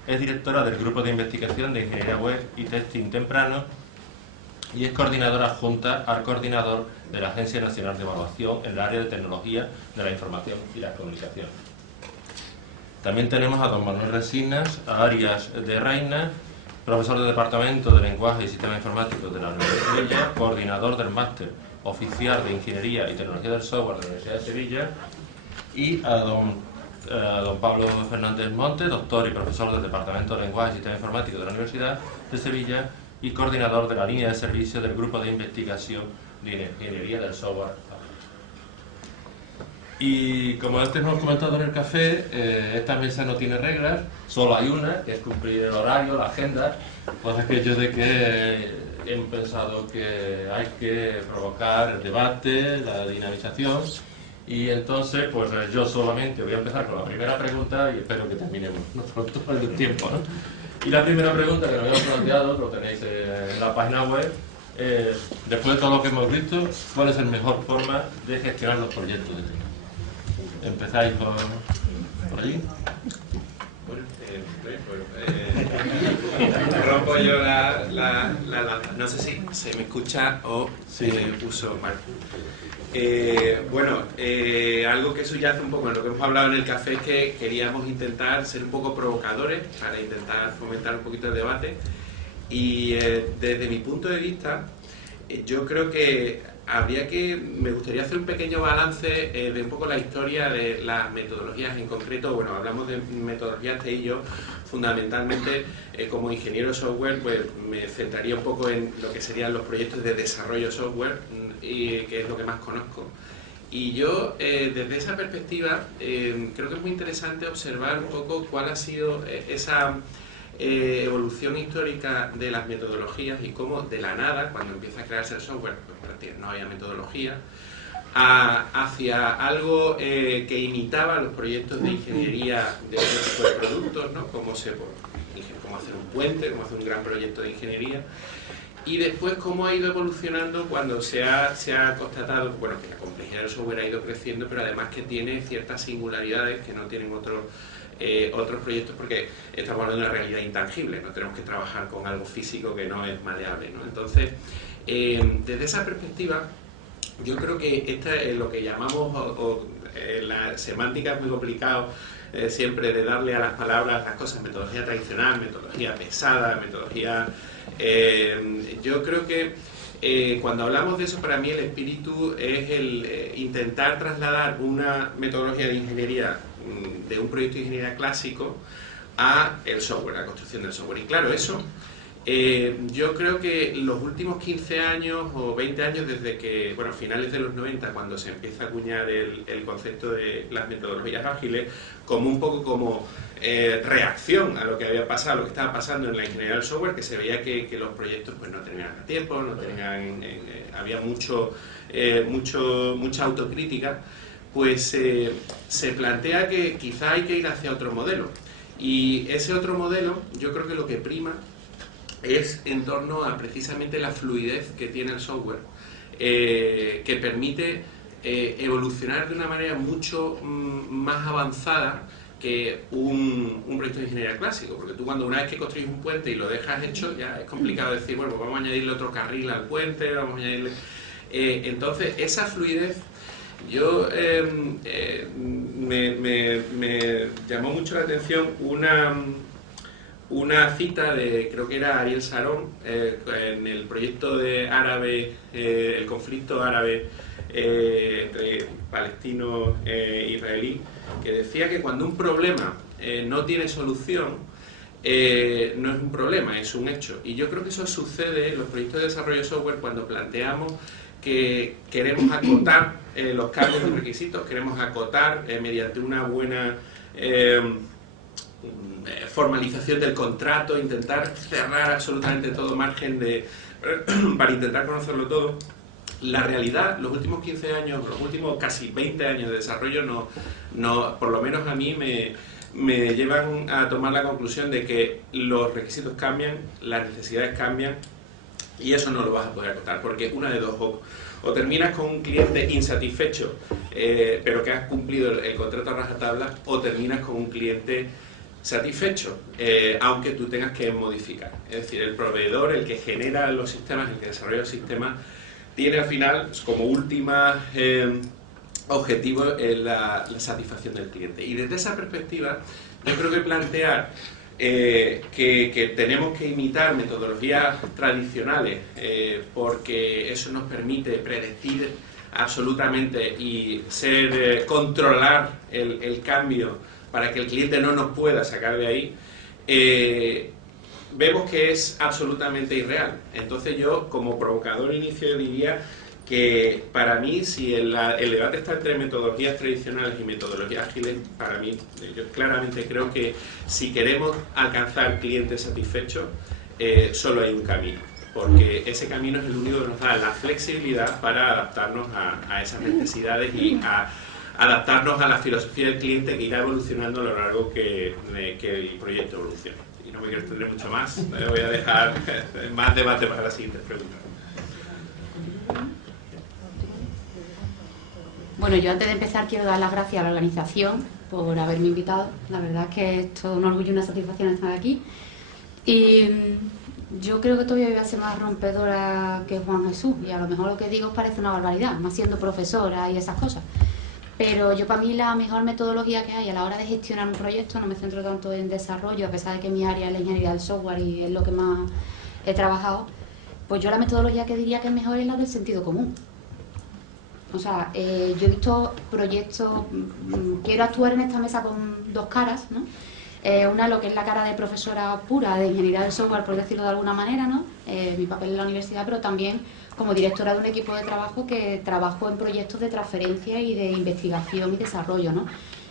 es directora del Grupo de Investigación de Ingeniería Web y Testing Temprano y es coordinadora adjunta al coordinador de la Agencia Nacional de Evaluación en el área de Tecnología de la Información y las Comunicaciones. También tenemos a don Manuel Resinas Arias de Reina, profesor del Departamento de Lenguaje y Sistemas Informáticos de la Universidad de Sevilla, coordinador del Máster Oficial de Ingeniería y Tecnología del Software de la Universidad de Sevilla, y a don Pablo Fernández Monte, doctor y profesor del Departamento de Lenguaje y Sistemas Informáticos de la Universidad de Sevilla y coordinador de la línea de servicio del Grupo de Investigación de Ingeniería del Software. Y como antes hemos comentado en el café, esta mesa no tiene reglas, solo hay una, que es cumplir el horario, la agenda, pues aquello de que hemos pensado que hay que provocar el debate, la dinamización, y entonces pues yo solamente voy a empezar con la primera pregunta y espero que terminemos pronto por el tiempo, ¿no? Y la primera pregunta que nos habíamos planteado, lo tenéis en la página web, es, después de todo lo que hemos visto, ¿cuál es la mejor forma de gestionar los proyectos de tema? Empezáis por allí. Rompo yo la lanza. No sé si se me escucha o Sí. uso mal. Algo que subyace un poco en lo que hemos hablado en el café es que queríamos intentar ser un poco provocadores para intentar fomentar un poquito el debate. Y desde mi punto de vista, yo creo que me gustaría hacer un pequeño balance de un poco la historia de las metodologías en concreto. Bueno, hablamos de metodologías TI, yo fundamentalmente como ingeniero software pues me centraría un poco en lo que serían los proyectos de desarrollo software, y que es lo que más conozco. Y yo desde esa perspectiva creo que es muy interesante observar un poco cuál ha sido esa evolución histórica de las metodologías y cómo de la nada, cuando empieza a crearse el software, pues no había metodología, hacia algo que imitaba los proyectos de ingeniería de otro tipo de productos, ¿no? Cómo hacer un puente, cómo hacer un gran proyecto de ingeniería, y después cómo ha ido evolucionando cuando se ha constatado, bueno, que la complejidad del software ha ido creciendo, pero además que tiene ciertas singularidades que no tienen otros proyectos, porque estamos hablando de una realidad intangible, no tenemos que trabajar con algo físico que no es maleable, ¿no? Entonces, desde esa perspectiva, yo creo que esta es lo que llamamos, la semántica es muy complicado siempre de darle a las palabras las cosas, metodología tradicional, metodología pesada, metodología... yo creo que cuando hablamos de eso, para mí el espíritu es el intentar trasladar una metodología de ingeniería, de un proyecto de ingeniería clásico, a el software, a la construcción del software. Y claro, eso, yo creo que los últimos 15 años o 20 años, desde que, bueno, finales de los 90, cuando se empieza a acuñar el concepto de las metodologías ágiles, como un poco como reacción a lo que había pasado, lo que estaba pasando en la ingeniería del software, que se veía que los proyectos pues no terminaban a tiempo, no tenían, había mucha autocrítica, pues se plantea que quizá hay que ir hacia otro modelo. Y ese otro modelo, yo creo que lo que prima es en torno a precisamente la fluidez que tiene el software, que permite evolucionar de una manera mucho más avanzada que un proyecto de ingeniería clásico, porque tú una vez que construyes un puente y lo dejas hecho, ya es complicado decir, bueno, pues vamos a añadirle otro carril al puente, vamos a añadirle... entonces, esa fluidez, yo me llamó mucho la atención una cita de, creo que era Ariel Sharon, en el proyecto de árabe, el conflicto árabe entre palestino e israelí, que decía que cuando un problema no tiene solución, no es un problema, es un hecho. Y yo creo que eso sucede en los proyectos de desarrollo de software cuando planteamos que queremos acotar los cambios de requisitos, queremos acotar mediante una buena formalización del contrato, intentar cerrar absolutamente todo margen para intentar conocerlo todo. La realidad, los últimos 15 años, los últimos casi 20 años de desarrollo, por lo menos a mí me llevan a tomar la conclusión de que los requisitos cambian, las necesidades cambian, y eso no lo vas a poder acotar, porque una de dos, o terminas con un cliente insatisfecho, pero que has cumplido el contrato a rajatabla, o terminas con un cliente satisfecho, aunque tú tengas que modificar. Es decir, el proveedor, el que genera los sistemas, el que desarrolla los sistemas, tiene al final como última objetivo la satisfacción del cliente. Y desde esa perspectiva, yo creo que plantear que tenemos que imitar metodologías tradicionales porque eso nos permite predecir absolutamente y controlar el cambio para que el cliente no nos pueda sacar de ahí, vemos que es absolutamente irreal. Entonces yo, como provocador inicio, diría que para mí, si el debate está entre metodologías tradicionales y metodologías ágiles, para mí, yo claramente creo que si queremos alcanzar clientes satisfechos, solo hay un camino, porque ese camino es el único que nos da la flexibilidad para adaptarnos a esas necesidades y a adaptarnos a la filosofía del cliente que irá evolucionando a lo largo que el proyecto evolucione. Y no me quiero extender mucho más, le voy a dejar más debate para las siguientes preguntas. Bueno, yo antes de empezar quiero dar las gracias a la organización por haberme invitado. La verdad es que es todo un orgullo y una satisfacción estar aquí. Y yo creo que todavía voy a ser más rompedora que Juan Jesús, y a lo mejor lo que digo os parece una barbaridad, más siendo profesora y esas cosas. Pero yo, para mí, la mejor metodología que hay a la hora de gestionar un proyecto, no me centro tanto en desarrollo, a pesar de que mi área es la ingeniería del software y es lo que más he trabajado, pues yo la metodología que diría que es mejor es la del sentido común. O sea, yo he visto proyectos, quiero actuar en esta mesa con dos caras, ¿no? Una, lo que es la cara de profesora pura de ingeniería del software, por decirlo de alguna manera, ¿no? Mi papel en la universidad, pero también como directora de un equipo de trabajo que trabajo en proyectos de transferencia y de investigación y desarrollo, ¿no?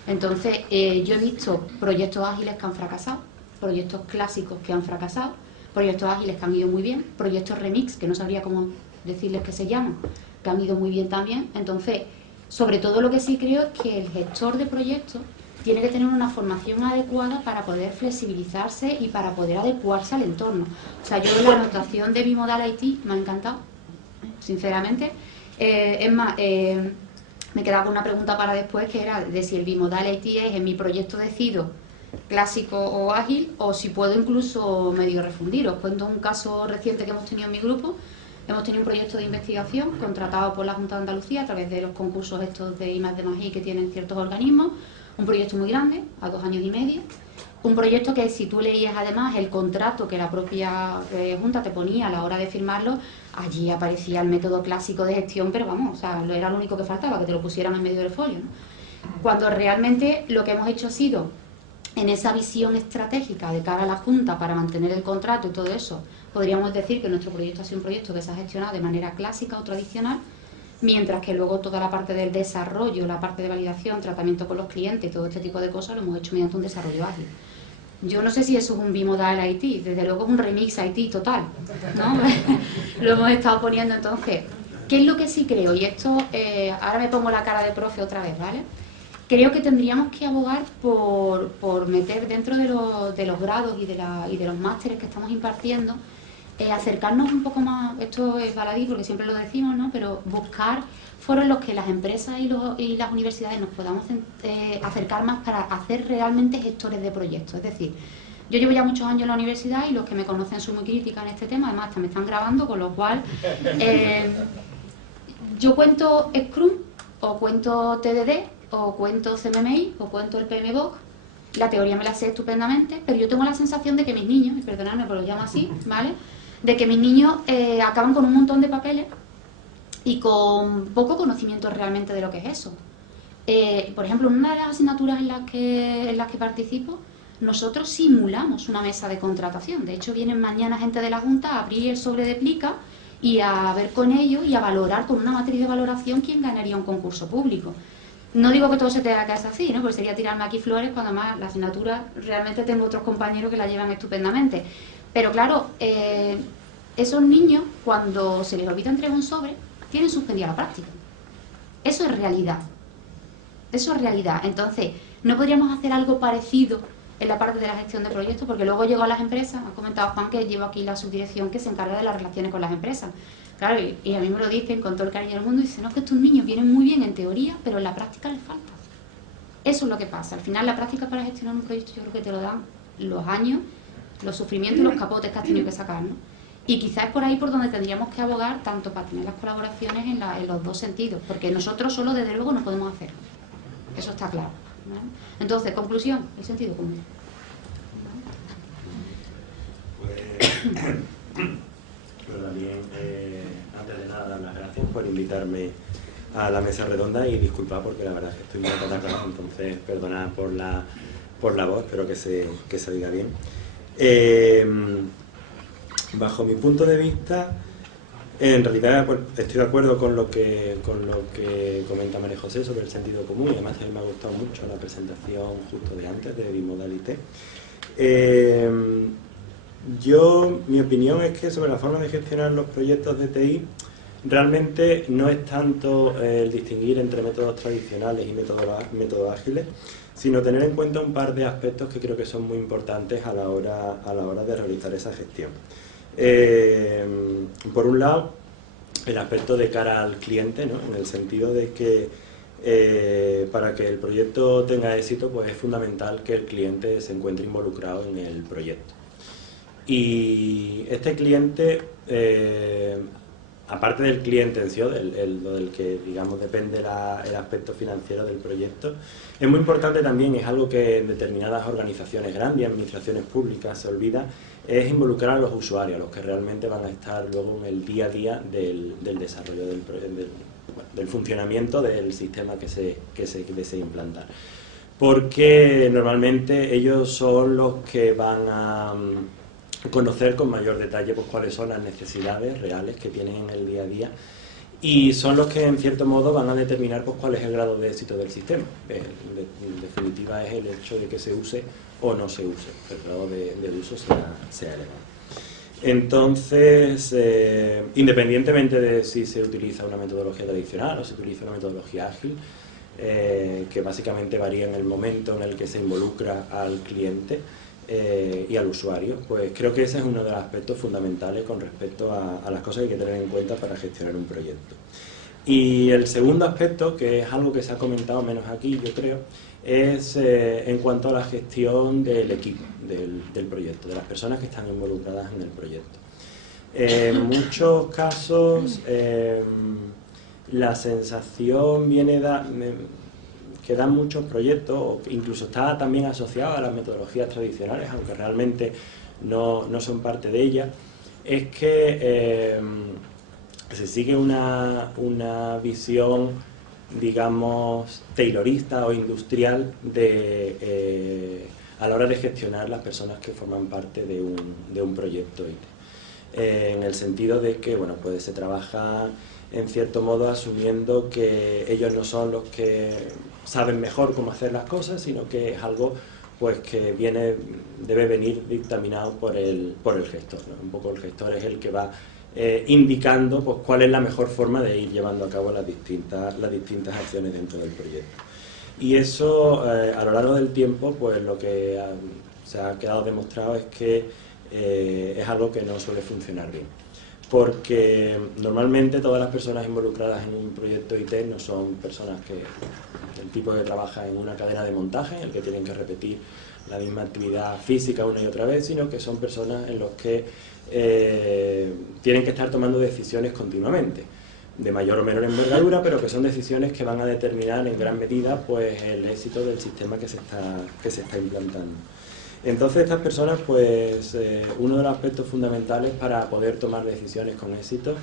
Entonces, yo he visto proyectos ágiles que han fracasado, proyectos clásicos que han fracasado, proyectos ágiles que han ido muy bien, proyectos remix, que no sabría cómo decirles que se llaman, que han ido muy bien también. Entonces, sobre todo lo que sí creo es que el gestor de proyectos tiene que tener una formación adecuada para poder flexibilizarse y para poder adecuarse al entorno. O sea, yo la anotación de Bimodal IT me ha encantado, sinceramente. Es más, me quedaba una pregunta para después, que era de si el Bimodal IT es en mi proyecto decido clásico o ágil, o si puedo incluso medio refundir. Os cuento un caso reciente que hemos tenido en mi grupo. Hemos tenido un proyecto de investigación contratado por la Junta de Andalucía a través de los concursos estos de I+D+I que tienen ciertos organismos, un proyecto muy grande, a 2 años y medio, Un proyecto que si tú leías además el contrato que la propia Junta te ponía a la hora de firmarlo, allí aparecía el método clásico de gestión, pero vamos, o sea, era lo único que faltaba, que te lo pusieran en medio del folio, ¿no? Cuando realmente lo que hemos hecho ha sido, en esa visión estratégica de cara a la Junta para mantener el contrato y todo eso, podríamos decir que nuestro proyecto ha sido un proyecto que se ha gestionado de manera clásica o tradicional, mientras que luego toda la parte del desarrollo, la parte de validación, tratamiento con los clientes y todo este tipo de cosas lo hemos hecho mediante un desarrollo ágil. Yo no sé si eso es un bimodal IT, desde luego es un remix IT total, ¿no? Lo hemos estado poniendo. Entonces, ¿qué es lo que sí creo? Y esto, ahora me pongo la cara de profe otra vez, ¿vale? Creo que tendríamos que abogar por meter dentro de los grados y de los másteres que estamos impartiendo, acercarnos un poco más, esto es baladí porque siempre lo decimos, ¿no? Pero buscar foros en los que las empresas y las universidades nos podamos acercar más para hacer realmente gestores de proyectos. Es decir, yo llevo ya muchos años en la universidad y los que me conocen son muy críticas en este tema, además hasta me están grabando, con lo cual yo cuento Scrum o cuento TDD o cuento CMMI o cuento el PMBOK. La teoría me la sé estupendamente, pero yo tengo la sensación de que mis niños, y perdonadme por lo llamo así, ¿vale? De que mis niños acaban con un montón de papeles y con poco conocimiento realmente de lo que es eso. Por ejemplo, en una de las asignaturas en las que participo, nosotros simulamos una mesa de contratación. De hecho, vienen mañana gente de la Junta a abrir el sobre de plica y a ver con ellos y a valorar con una matriz de valoración quién ganaría un concurso público. No digo que todo se tenga que hacer así, ¿no? Porque sería tirarme aquí flores cuando además la asignatura realmente tengo otros compañeros que la llevan estupendamente. Pero claro, esos niños, cuando se les olvida entregar un sobre, tienen suspendida la práctica. Eso es realidad. Eso es realidad. Entonces, ¿no podríamos hacer algo parecido en la parte de la gestión de proyectos? Porque luego llego a las empresas, ha comentado Juan que llevo aquí la subdirección que se encarga de las relaciones con las empresas. Claro, y a mí me lo dicen con todo el cariño del mundo, y dicen, no, es que estos niños vienen muy bien en teoría, pero en la práctica les falta. Eso es lo que pasa. Al final, la práctica para gestionar un proyecto yo creo que te lo dan los años, los sufrimientos y los capotes que has tenido que sacar, ¿no? Y quizás es por ahí por donde tendríamos que abogar, tanto para tener las colaboraciones en los dos sentidos, porque nosotros solo, desde luego, no podemos hacerlo. Eso está claro, ¿vale? Entonces, conclusión, el sentido común. Pues también, antes de nada, dar las gracias por invitarme a la mesa redonda y disculpar porque la verdad es que estoy muy atacado, entonces perdonad por la voz, espero que se oiga bien. Bajo mi punto de vista, en realidad pues, estoy de acuerdo con lo que comenta María José sobre el sentido común, y además a mí me ha gustado mucho la presentación justo de antes de Bimodalité. Mi opinión es que sobre la forma de gestionar los proyectos de TI realmente no es tanto el distinguir entre métodos tradicionales y métodos ágiles, sino tener en cuenta un par de aspectos que creo que son muy importantes a la hora de realizar esa gestión. Por un lado, el aspecto de cara al cliente, ¿no? En el sentido de que para que el proyecto tenga éxito, pues es fundamental que el cliente se encuentre involucrado en el proyecto. Y este cliente, aparte del cliente en sí, del que digamos depende el aspecto financiero del proyecto, es muy importante también, es algo que en determinadas organizaciones grandes y administraciones públicas se olvida, es involucrar a los usuarios, a los que realmente van a estar luego en el día a día del desarrollo del funcionamiento del sistema que se desea implantar. Porque normalmente ellos son los que van a conocer con mayor detalle pues, cuáles son las necesidades reales que tienen en el día a día, y son los que en cierto modo van a determinar pues, cuál es el grado de éxito del sistema. En definitiva es el hecho de que se use o no se use, el grado de uso sea elevado. Entonces, independientemente de si se utiliza una metodología tradicional o se utiliza una metodología ágil, que básicamente varía en el momento en el que se involucra al cliente y al usuario, pues creo que ese es uno de los aspectos fundamentales con respecto a las cosas que hay que tener en cuenta para gestionar un proyecto. Y el segundo aspecto, que es algo que se ha comentado menos aquí, yo creo, es en cuanto a la gestión del equipo, del proyecto, de las personas que están involucradas en el proyecto. En muchos casos la sensación viene dan muchos proyectos, o incluso está también asociado a las metodologías tradicionales, aunque realmente no son parte de ellas, es que se sigue una visión, digamos, taylorista o industrial a la hora de gestionar las personas que forman parte de un proyecto IT. En el sentido de que, bueno, pues se trabaja en cierto modo asumiendo que ellos no son los que saben mejor cómo hacer las cosas, sino que es algo pues que debe venir dictaminado por el gestor, ¿no? Un poco el gestor es el que va indicando pues cuál es la mejor forma de ir llevando a cabo las distintas acciones dentro del proyecto. Y eso a lo largo del tiempo pues lo que se ha quedado demostrado es que es algo que no suele funcionar bien, porque normalmente todas las personas involucradas en un proyecto IT no son personas del tipo que trabaja en una cadena de montaje, en el que tienen que repetir la misma actividad física una y otra vez, sino que son personas en los que tienen que estar tomando decisiones continuamente, de mayor o menor envergadura, pero que son decisiones que van a determinar en gran medida pues el éxito del sistema que se está implantando. Entonces estas personas, pues uno de los aspectos fundamentales para poder tomar decisiones con éxito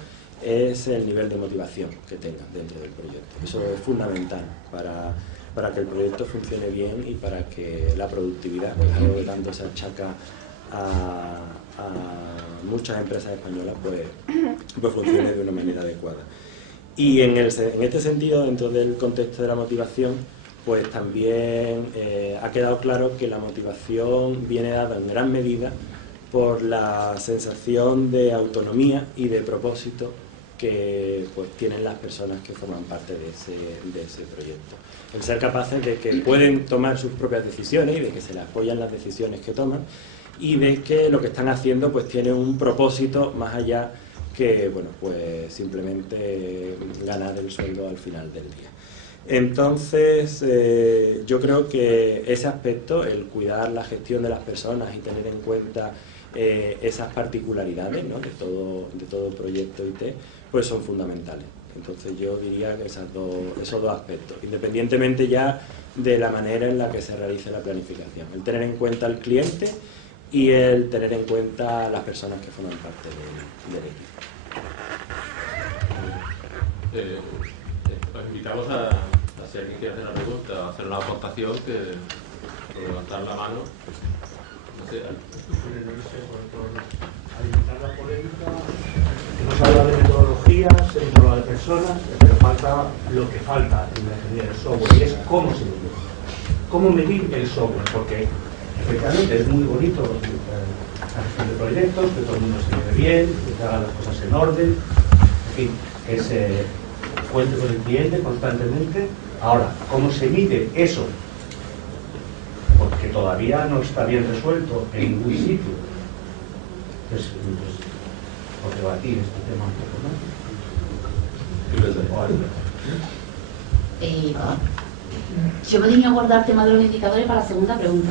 es el nivel de motivación que tengan dentro del proyecto. Eso es fundamental para que el proyecto funcione bien y para que la productividad, que es algo que tanto se achaca a muchas empresas españolas, pues funcione de una manera adecuada. Y en este sentido, dentro del contexto de la motivación, pues también ha quedado claro que la motivación viene dada en gran medida por la sensación de autonomía y de propósito que pues tienen las personas que forman parte de ese proyecto. El ser capaces de que pueden tomar sus propias decisiones y de que se les apoyan las decisiones que toman y de que lo que están haciendo pues tiene un propósito más allá que, bueno, pues simplemente ganar el sueldo al final del día. Entonces, yo creo que ese aspecto, el cuidar la gestión de las personas y tener en cuenta esas particularidades, ¿no?, de todo proyecto IT, pues son fundamentales. Entonces yo diría que esos dos aspectos, independientemente ya de la manera en la que se realice la planificación, el tener en cuenta al cliente y el tener en cuenta las personas que forman parte del equipo. Os invitamos a si alguien quiere hacer una pregunta o hacer una aportación, que levantar la mano. No sé. Alimentar la polémica. Hemos hablado de metodologías, hemos hablado de personas, pero falta lo que falta en la ingeniería del software, y es cómo se mide. Cómo medir el software, porque efectivamente es muy bonito la gestión de proyectos, que todo el mundo se lleve bien, que se hagan las cosas en orden, en fin, que se cuente con el cliente constantemente. Ahora, ¿cómo se mide eso? Porque todavía no está bien resuelto en ningún sitio. Entonces, por debatir este tema un poco, ¿no? Yo me tenía que guardar el tema de los indicadores para la segunda pregunta.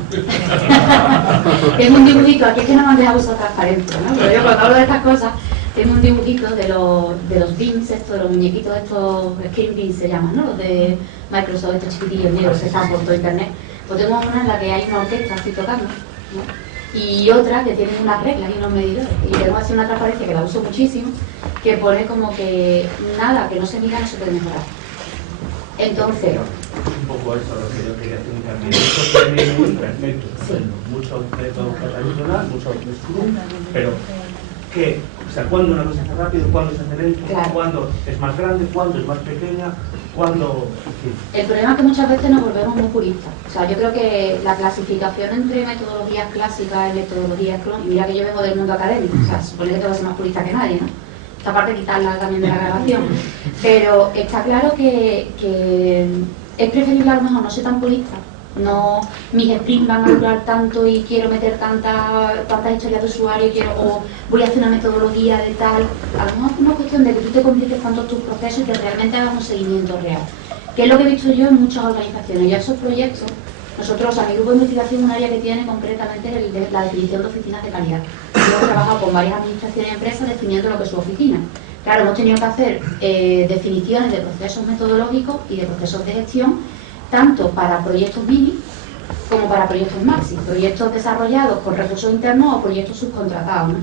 Tengo un dibujito, aquí es que no me han dejado usar transparencia, ¿no? Pero yo cuando hablo de estas cosas, tengo un dibujito de los beans, de los muñequitos, estos screen beans se llaman, ¿no? Los de Microsoft, estos chiquitillos negros que están por todo internet. Pues tengo una en la que hay una orquesta así tocando, ¿no?, y otra que tiene unas reglas y unos medidores. Y tengo así una transparencia que la uso muchísimo, que pone como que nada que no se mida no se puede mejorar. Entonces, un poco eso lo que yo quería hacer un cambio. Esto tiene muy perfecto, sí, mucho método tradicional, mucho Scrum, pero ¿qué? O sea, ¿cuándo una cosa se hace rápido? ¿Cuándo se hace lento? Claro. ¿Cuándo es más grande? ¿Cuándo es más pequeña? ¿Cuándo? Sí. El problema es que muchas veces nos volvemos muy puristas. O sea, yo creo que la clasificación entre metodologías clásicas y metodologías Scrum, y mira que yo vengo del mundo académico, o sea, supone que tengo que ser más purista que nadie, ¿no? Esta parte quitarla también de la grabación. Pero está claro que es preferible a lo mejor no ser tan purista. No, mis sprints van a durar tanto y quiero meter tantas historias de usuario o voy a hacer una metodología de tal. A lo mejor es una cuestión de que tú te compliques tanto tus procesos y que realmente hagas un seguimiento real. Que es lo que he visto yo en muchas organizaciones. Ya esos proyectos, nosotros, a mi grupo de investigación, un área que tiene concretamente la definición de oficinas de calidad. Hemos trabajado con varias administraciones y empresas definiendo lo que es su oficina. Claro, hemos tenido que hacer definiciones de procesos metodológicos y de procesos de gestión tanto para proyectos mini como para proyectos maxi, proyectos desarrollados con recursos internos o proyectos subcontratados, ¿no?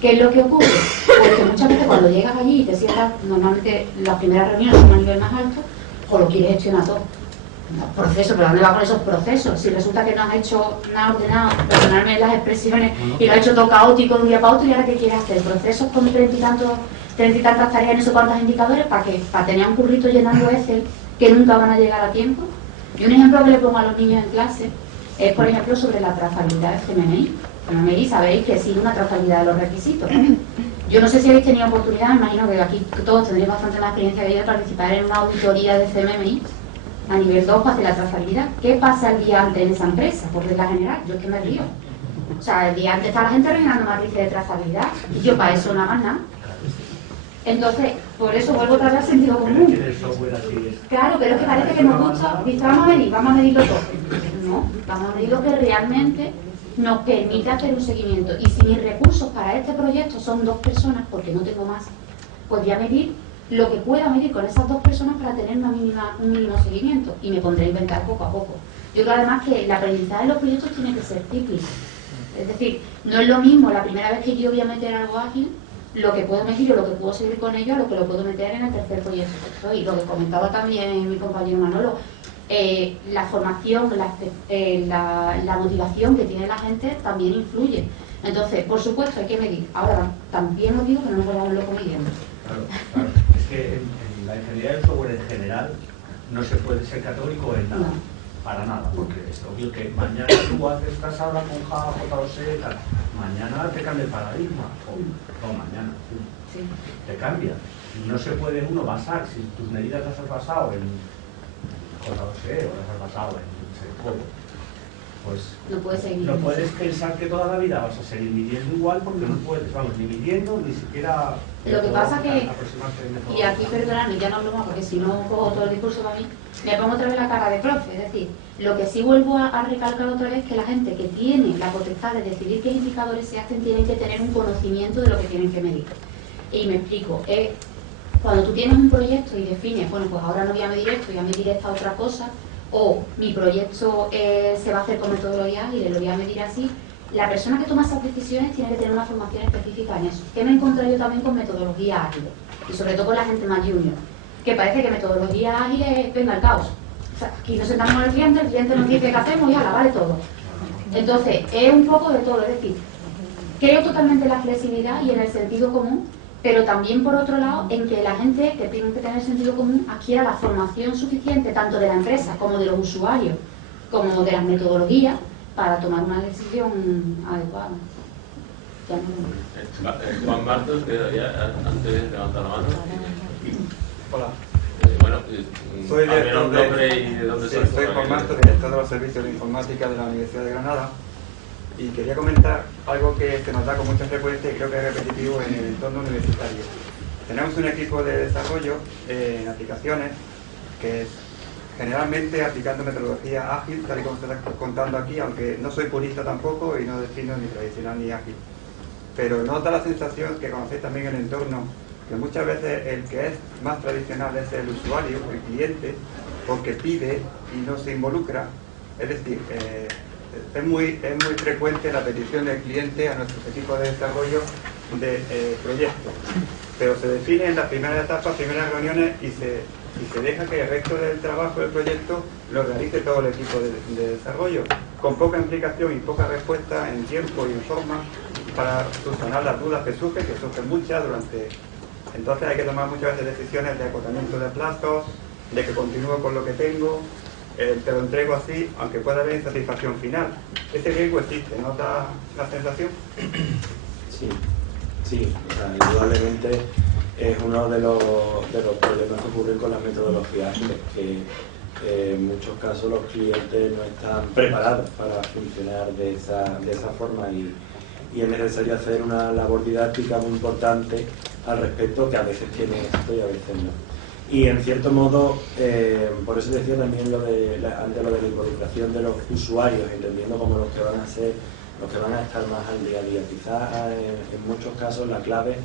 ¿Qué es lo que ocurre? Pues que muchas veces cuando llegas allí y te sientas, normalmente las primeras reuniones son a nivel más alto, o lo quieres gestionar todo. Los procesos, ¿pero dónde va con esos procesos? Si resulta que no has hecho nada ordenado, perdonadme las expresiones, y lo has hecho todo caótico de un día para otro, y ahora ¿qué quieres hacer? ¿Procesos con 30 y tantas tareas en esos cuantos indicadores? ¿Para qué? ¿Para tener un currito llenando Excel que nunca van a llegar a tiempo? Y un ejemplo que le pongo a los niños en clase es, por ejemplo, sobre la trazabilidad de CMMI. CMMI sabéis que sigue una trazabilidad de los requisitos. Yo no sé si habéis tenido oportunidad, imagino que aquí todos tendréis bastante más experiencia que yo de participar en una auditoría de CMMI a nivel 2 para hacer la trazabilidad. ¿Qué pasa el día antes en esa empresa? Por regla general, yo es que me río. O sea, el día antes está la gente rellenando matrices de trazabilidad y yo para eso no hago nada. Entonces, por eso vuelvo otra vez al sentido común. Claro, pero es que parece que nos gusta, dice, vamos a medirlo todo. No, vamos a medir lo que realmente nos permite hacer un seguimiento. Y si mis recursos para este proyecto son 2 personas, porque no tengo más, pues voy a medir lo que pueda medir con esas 2 personas para tener un mínimo seguimiento. Y me pondré a inventar poco a poco. Yo creo además que el aprendizaje de los proyectos tiene que ser cíclico. Es decir, no es lo mismo la primera vez que yo voy a meter algo ágil, lo que puedo medir o lo que puedo seguir con ello, a lo que lo puedo meter en el tercer proyecto que estoy. Lo que comentaba también mi compañero Manolo, la formación, la motivación que tiene la gente también influye. Entonces, por supuesto, hay que medir. Ahora, también os digo que no nos volvamos locos midiendo. Claro. Es que en la ingeniería del software en general no se puede ser categórico en nada. No. Para nada, porque es obvio que mañana tú estás ahora con Java, J2E, tal. Mañana te cambia el paradigma, o mañana, sí. Te cambia. No se puede uno basar, si tus medidas las has basado en J2E o las has basado en código, pues no puedes seguir. No puedes pensar que toda la vida vas a seguir midiendo igual, porque no puedes, vamos, ni midiendo, ni siquiera... Lo que pasa que, y aquí perdonadme, ya no hablo más porque si no cojo todo el discurso para mí, me pongo otra vez la cara de profe, es decir, lo que sí vuelvo a recalcar otra vez es que la gente que tiene la potestad de decidir qué indicadores se hacen tienen que tener un conocimiento de lo que tienen que medir. Y me explico, cuando tú tienes un proyecto y defines, bueno, pues ahora no voy a medir esto, voy a medir esta otra cosa, o mi proyecto se va a hacer con metodología ágil y lo voy a medir así, la persona que toma esas decisiones tiene que tener una formación específica en eso. ¿Qué me encontré yo también con metodología ágil? Y sobre todo con la gente más junior, que parece que metodología ágil es venga el caos. O sea, aquí nos sentamos con el cliente nos dice qué hacemos y ala, vale todo. Entonces, es un poco de todo, es decir, creo totalmente en la flexibilidad y en el sentido común, pero también por otro lado en que la gente que tiene que tener sentido común adquiera la formación suficiente tanto de la empresa como de los usuarios, como de las metodologías, para tomar una decisión adecuada. Juan Martos, que ya antes de levantar la mano. Hola. Bueno, soy director nombre y de dónde soy. Soy Juan Martos, director de los servicios de informática de la Universidad de Granada. Y quería comentar algo que se nos da con mucha frecuencia y creo que es repetitivo en el entorno universitario. Tenemos un equipo de desarrollo en aplicaciones que es generalmente aplicando metodología ágil, tal y como se está contando aquí, aunque no soy purista tampoco y no defino ni tradicional ni ágil. Pero nota la sensación que conocéis también en el entorno, que muchas veces el que es más tradicional es el usuario, el cliente, porque pide y no se involucra. Es decir, es muy frecuente la petición del cliente a nuestros equipos de desarrollo de proyectos, pero se define en las primeras etapas, primeras reuniones y se deja que el resto del trabajo del proyecto lo realice todo el equipo de desarrollo, con poca implicación y poca respuesta en tiempo y en forma para subsanar las dudas que surgen muchas durante... Entonces hay que tomar muchas veces decisiones de acotamiento de plazos, de que continúo con lo que tengo, te lo entrego así, aunque pueda haber insatisfacción final. Ese riesgo existe, ¿nota la sensación? Sí, o sea, indudablemente es uno de los problemas que ocurren con las metodologías ágiles, que en muchos casos los clientes no están preparados para funcionar de esa forma y es necesario hacer una labor didáctica muy importante al respecto, que a veces tiene éxito y a veces no. Y en cierto modo, por eso decía también antes lo de la involucración de los usuarios, entendiendo como los que van a estar más al día a día. Quizás en muchos casos la clave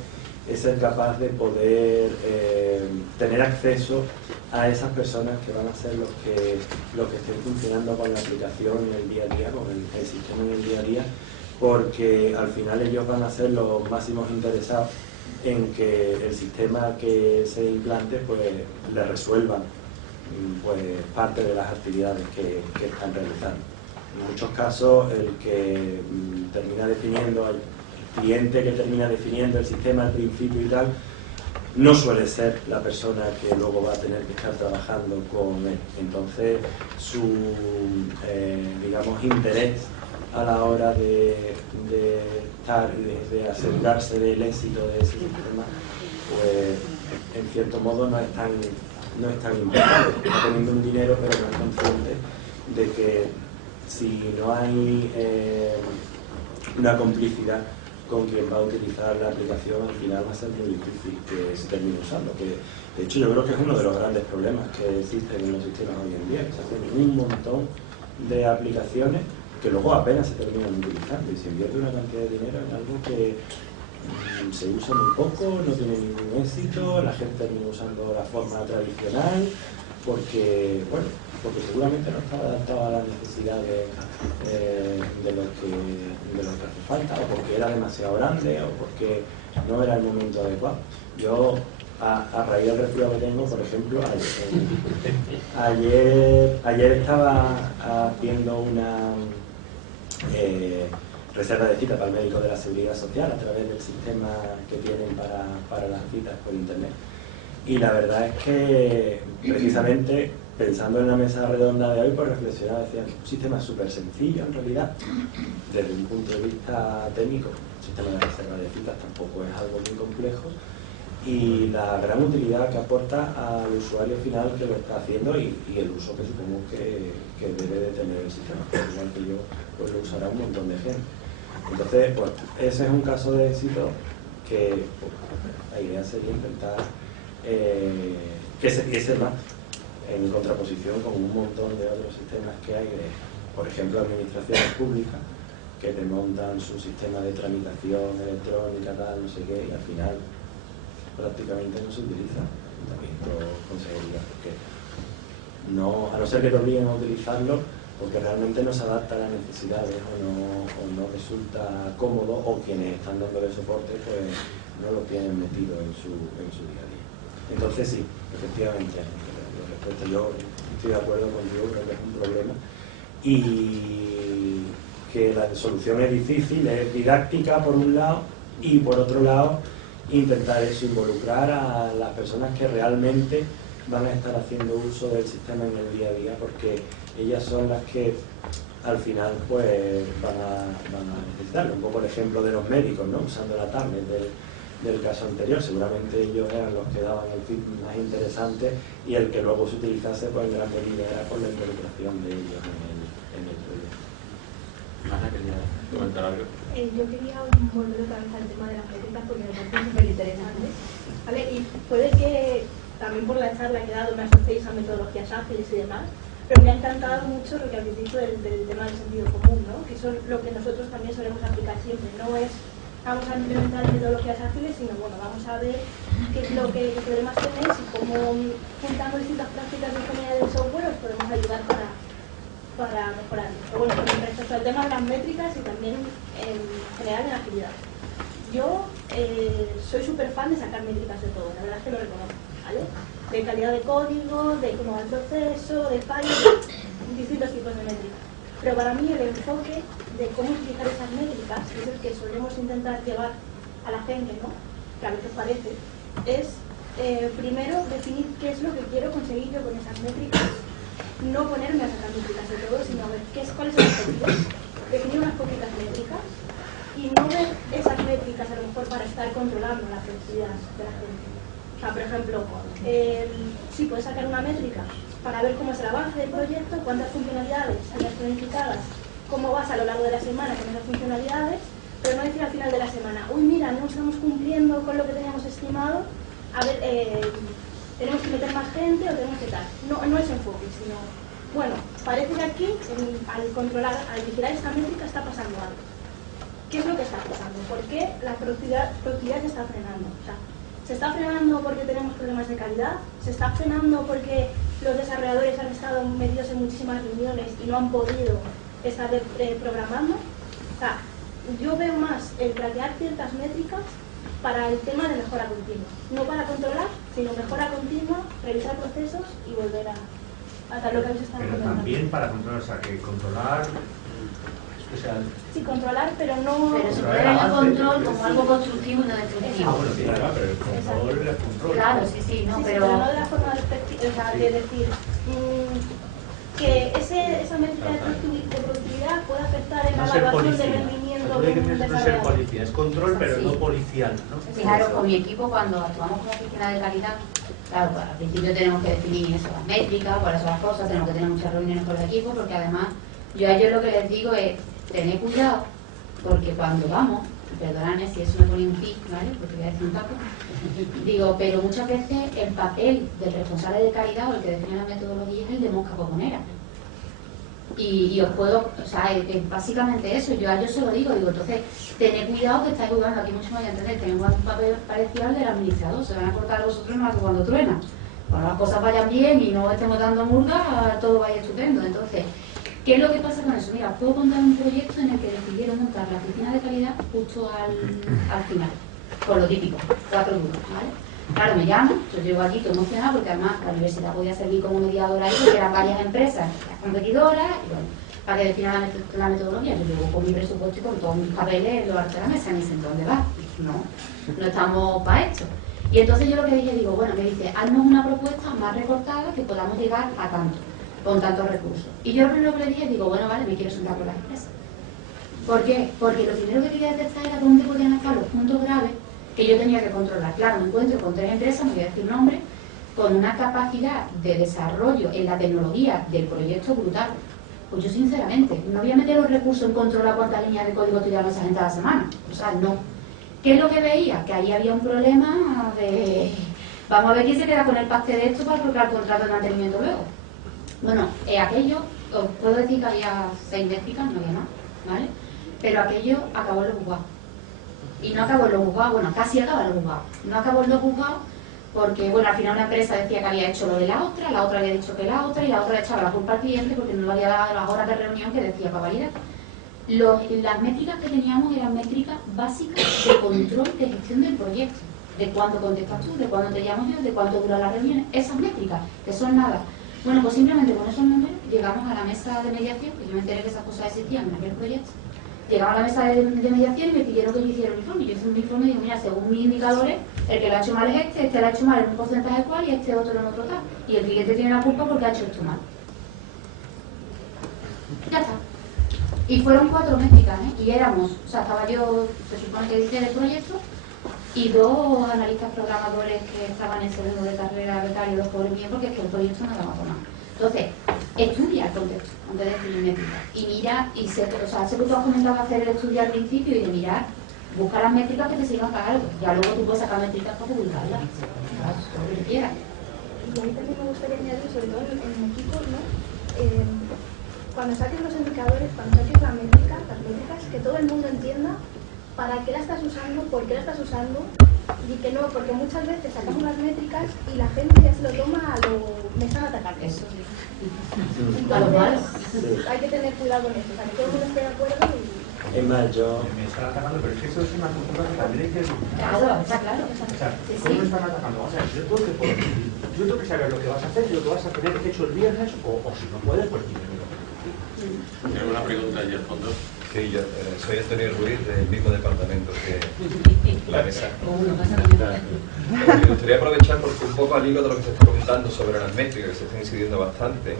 es ser capaz de poder tener acceso a esas personas que van a ser los que estén funcionando con la aplicación en el día a día, con el sistema en el día a día, porque al final ellos van a ser los máximos interesados en que el sistema que se implante pues le resuelva pues parte de las actividades que están realizando. En muchos casos el que termina definiendo, el cliente que termina definiendo el sistema al principio y tal, no suele ser la persona que luego va a tener que estar trabajando con él. Entonces su digamos interés a la hora de asegurarse del éxito de ese sistema, pues en cierto modo no es tan importante. Está teniendo un dinero, pero no es consciente de que si no hay una complicidad con quien va a utilizar la aplicación, al final va a ser muy difícil que se termine usando. Que, de hecho, yo creo que es uno de los grandes problemas que existen en los sistemas hoy en día, que se hacen un montón de aplicaciones que luego apenas se terminan utilizando y se invierte una cantidad de dinero en algo que se usa muy poco, no tiene ningún éxito, la gente termina usando la forma tradicional porque seguramente no está adaptado a las necesidades de lo que hace falta, o porque era demasiado grande, o porque no era el momento adecuado. Yo, a raíz del resfriado que tengo, por ejemplo, ayer estaba haciendo una reserva de cita para el médico de la Seguridad Social a través del sistema que tienen para las citas por internet. Y la verdad es que, precisamente, pensando en la mesa redonda de hoy, pues reflexionaba, decía, es un sistema súper sencillo en realidad, desde un punto de vista técnico. El sistema de reserva de citas tampoco es algo muy complejo, y la gran utilidad que aporta al usuario final que lo está haciendo y el uso que supongo que debe de tener el sistema, igual que yo, pues lo usará un montón de gente. Entonces, pues ese es un caso de éxito que pues, la idea sería intentar que se diese más en contraposición con un montón de otros sistemas que hay, por ejemplo, administraciones públicas que te montan su sistema de tramitación electrónica, tal, no sé qué, y al final prácticamente no se utiliza. También lo conseguiría, porque no, a no ser que te obliguen a utilizarlo, porque realmente no se adapta a las necesidades o no resulta cómodo, o quienes están dándole soporte pues no lo tienen metido en su día a día. Entonces sí, efectivamente, yo estoy de acuerdo contigo, creo que es un problema y que la solución es difícil, es didáctica por un lado, y por otro lado intentar eso, involucrar a las personas que realmente van a estar haciendo uso del sistema en el día a día, porque ellas son las que al final pues van a necesitarlo. Un poco el ejemplo de los médicos, ¿no? Usando la tablet del caso anterior, seguramente ellos eran los que daban el feedback más interesante, y el que luego se utilizase pues en gran medida era por la involucración de ellos en el proyecto. Ana, quería comentar algo. Yo quería volver otra vez al tema de las métricas porque me parece súper interesante, ¿vale? Y puede que también por la charla que he dado me asociéis a metodologías ágiles y demás, pero me ha encantado mucho lo que habéis dicho del tema del sentido común, ¿no? Que eso es lo que nosotros también solemos aplicar siempre, no es vamos a implementar metodologías ágiles, sino bueno, vamos a ver qué es lo que problemas tenéis y cómo juntando distintas prácticas de ingeniería del software os podemos ayudar para mejorarlo. Pero bueno, con respecto al tema de las métricas y también en general en agilidad. Yo soy súper fan de sacar métricas de todo, la verdad es que lo reconozco, ¿vale? De calidad de código, de cómo va el proceso, de fallos, distintos tipos de métricas. Pero para mí el enfoque de cómo utilizar esas métricas, que es el que solemos intentar llevar a la gente, ¿no? Que a veces parece, es primero definir qué es lo que quiero conseguir yo con esas métricas, no ponerme a sacar métricas de todo, sino ver cuál es el objetivo, definir unas poquitas métricas y no ver esas métricas a lo mejor para estar controlando la felicidad de la gente. O sea, por ejemplo, sí puedes sacar una métrica para ver cómo es el avance del proyecto, cuántas funcionalidades hayas planificadas, cómo vas a lo largo de la semana con esas funcionalidades, pero no decir al final de la semana, uy, mira, no estamos cumpliendo con lo que teníamos estimado, a ver, tenemos que meter más gente o tenemos que tal. No es enfoque, sino, bueno, parece que aquí, al controlar, al vigilar esta métrica, está pasando algo. ¿qué es lo que está pasando? ¿Por qué la productividad se está frenando? O sea, ¿se está frenando porque tenemos problemas de calidad? ¿Se está frenando porque los desarrolladores han estado metidos en muchísimas reuniones y no han podido estar programando? O sea, yo veo más el craquear ciertas métricas para el tema de mejora continua. No para controlar, sino mejora continua, revisar procesos y volver a hacer lo que habéis estado Pero también para controlar, o sea, que controlar... Sí, controlar, pero no... Pero se puede ver el control como algo constructivo y no destructivo. Ah, bueno, sí, claro, pero el control es control. Claro, sí, sí, no, Sí, pero... no de la forma de decir que esa métrica de productividad puede afectar en la evaluación del rendimiento de un No es ser desarrollador. policía, es control, pero Sí. no policial, ¿no? Fijaros, con mi equipo cuando actuamos como oficina de calidad, claro, pues, al principio tenemos que definir eso, las métricas, cuáles son las cosas, tenemos que tener muchas reuniones con el equipo, porque además yo a ellos lo que les digo es tener cuidado, porque cuando vamos, perdonadme si eso me pone un tic, ¿vale? Porque voy a decir un taco, digo, pero muchas veces el papel del responsable de calidad o el que define la metodología es el de mosca coconera. Y os puedo, o sea, es básicamente eso, yo a ellos se lo digo, entonces, tened cuidado que estáis jugando, aquí mucho me voy a entender, tenéis un papel parecido al del administrador, se van a cortar vosotros más que cuando truena. Cuando las cosas vayan bien y no estemos dando murga, todo vaya estupendo. Entonces, ¿qué es lo que pasa con eso? Mira, os puedo contar un proyecto en el que decidieron montar la oficina de calidad justo al final, por lo típico, 4 duros, ¿vale? Claro, me llaman, yo llego aquí todo emocionada porque además la universidad podía servir como mediadora ahí porque eran varias empresas, las competidoras, y bueno, para que definan la metodología. Yo llego con mi presupuesto y con todos mis papeles, los artes de la mesa, y me dicen, ¿dónde vas? No estamos para esto. Y entonces yo lo que dije, digo, bueno, me dice, haznos una propuesta más recortada que podamos llegar a tanto, con tantos recursos. Y yo lo que le dije, digo, bueno, vale, me quiero sentar con las empresas. ¿Por qué? Porque lo primero que quería detectar era dónde podían estar los puntos graves que yo tenía que controlar. Claro, me encuentro con 3 empresas, no voy a decir nombres, con una capacidad de desarrollo en la tecnología del proyecto brutal. Pues yo sinceramente, no voy a meter los recursos en controlar cuántas líneas de código estudiaba esa gente a la semana. O sea, no. ¿Qué es lo que veía? Que ahí había un problema de... Vamos a ver quién se queda con el paste de esto para colocar el contrato de mantenimiento luego. Bueno, aquello, os puedo decir que había 6 métricas, no había más, ¿vale? Pero aquello acabó en los juzgados. Y no acabó en los juzgados, bueno, casi acaba en los juzgados. No acabó en los juzgados porque, bueno, al final una empresa decía que había hecho lo de la otra había dicho que la otra, y la otra le echaba la culpa al cliente porque no le había dado las horas de reunión que decía para validar. Las métricas que teníamos eran métricas básicas de control de gestión del proyecto. De cuánto contestas tú, de cuánto te llamo yo, de cuánto duran las reuniones. Esas métricas, que son nada. Bueno, pues simplemente con esos números llegamos a la mesa de mediación, que yo me enteré que esas cosas existían en aquel proyecto. Llegamos a la mesa de mediación y me pidieron que yo hiciera un informe. Yo hice un informe y digo, mira, según mis indicadores, el que lo ha hecho mal es este lo ha hecho mal en un porcentaje cual y este otro en otro tal. Y el cliente tiene la culpa porque ha hecho esto mal. Ya está. Y fueron 4 métricas, ¿eh? Y éramos, o sea, estaba yo, se supone que dije del proyecto, y 2 analistas programadores que estaban en segundo de carrera becario, los pobres míos, porque es que el proyecto no daba nada. Entonces, estudia el contexto antes de definir métricas. Y mira, o sea, sé que tú has comentado hacer el estudio al principio y de mirar, buscar las métricas que te sirvan para algo. Ya luego tú puedes sacar métricas para publicarlas. Todo lo que quieras. Y a mí también me gustaría añadir, sobre todo en equipos, ¿no? Cuando saques los indicadores, cuando saques las métricas, que todo el mundo entienda para qué la estás usando, por qué la estás usando, y que no, porque muchas veces sacamos las métricas y la gente ya se lo toma a lo... me están atacando. Eso. Entonces, A lo malo. hay que tener cuidado con eso, o sea, que todo el mundo esté de acuerdo y... Es más, yo... Me están atacando, pero es que eso es una cultura que también hay que... Claro, está claro. O sea, Sí, ¿cómo sí. me están atacando? O sea, yo tengo que saber lo que vas a hacer y lo que vas a tener hecho el viernes, o si no puedes, pues dímelo. Tengo una pregunta allí al fondo. Sí, yo soy Antonio Ruiz, del mismo departamento que la mesa. Me gustaría aprovechar porque un poco al hilo de lo que se está comentando sobre las métricas, que se están incidiendo bastante,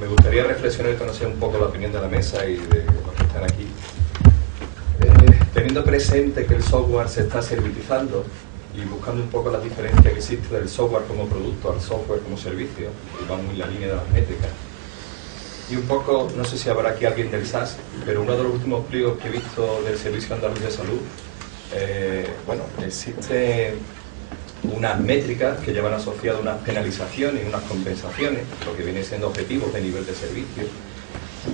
me gustaría reflexionar y conocer un poco la opinión de la mesa y de los que están aquí. Teniendo presente que el software se está servitizando y buscando un poco la diferencia que existe del software como producto al software como servicio, y va muy en la línea de las métricas. Y un poco, no sé si habrá aquí alguien del SAS, pero uno de los últimos pliegos que he visto del Servicio Andaluz de Salud, bueno, existe unas métricas que llevan asociadas unas penalizaciones y unas compensaciones, lo que viene siendo objetivos de nivel de servicio.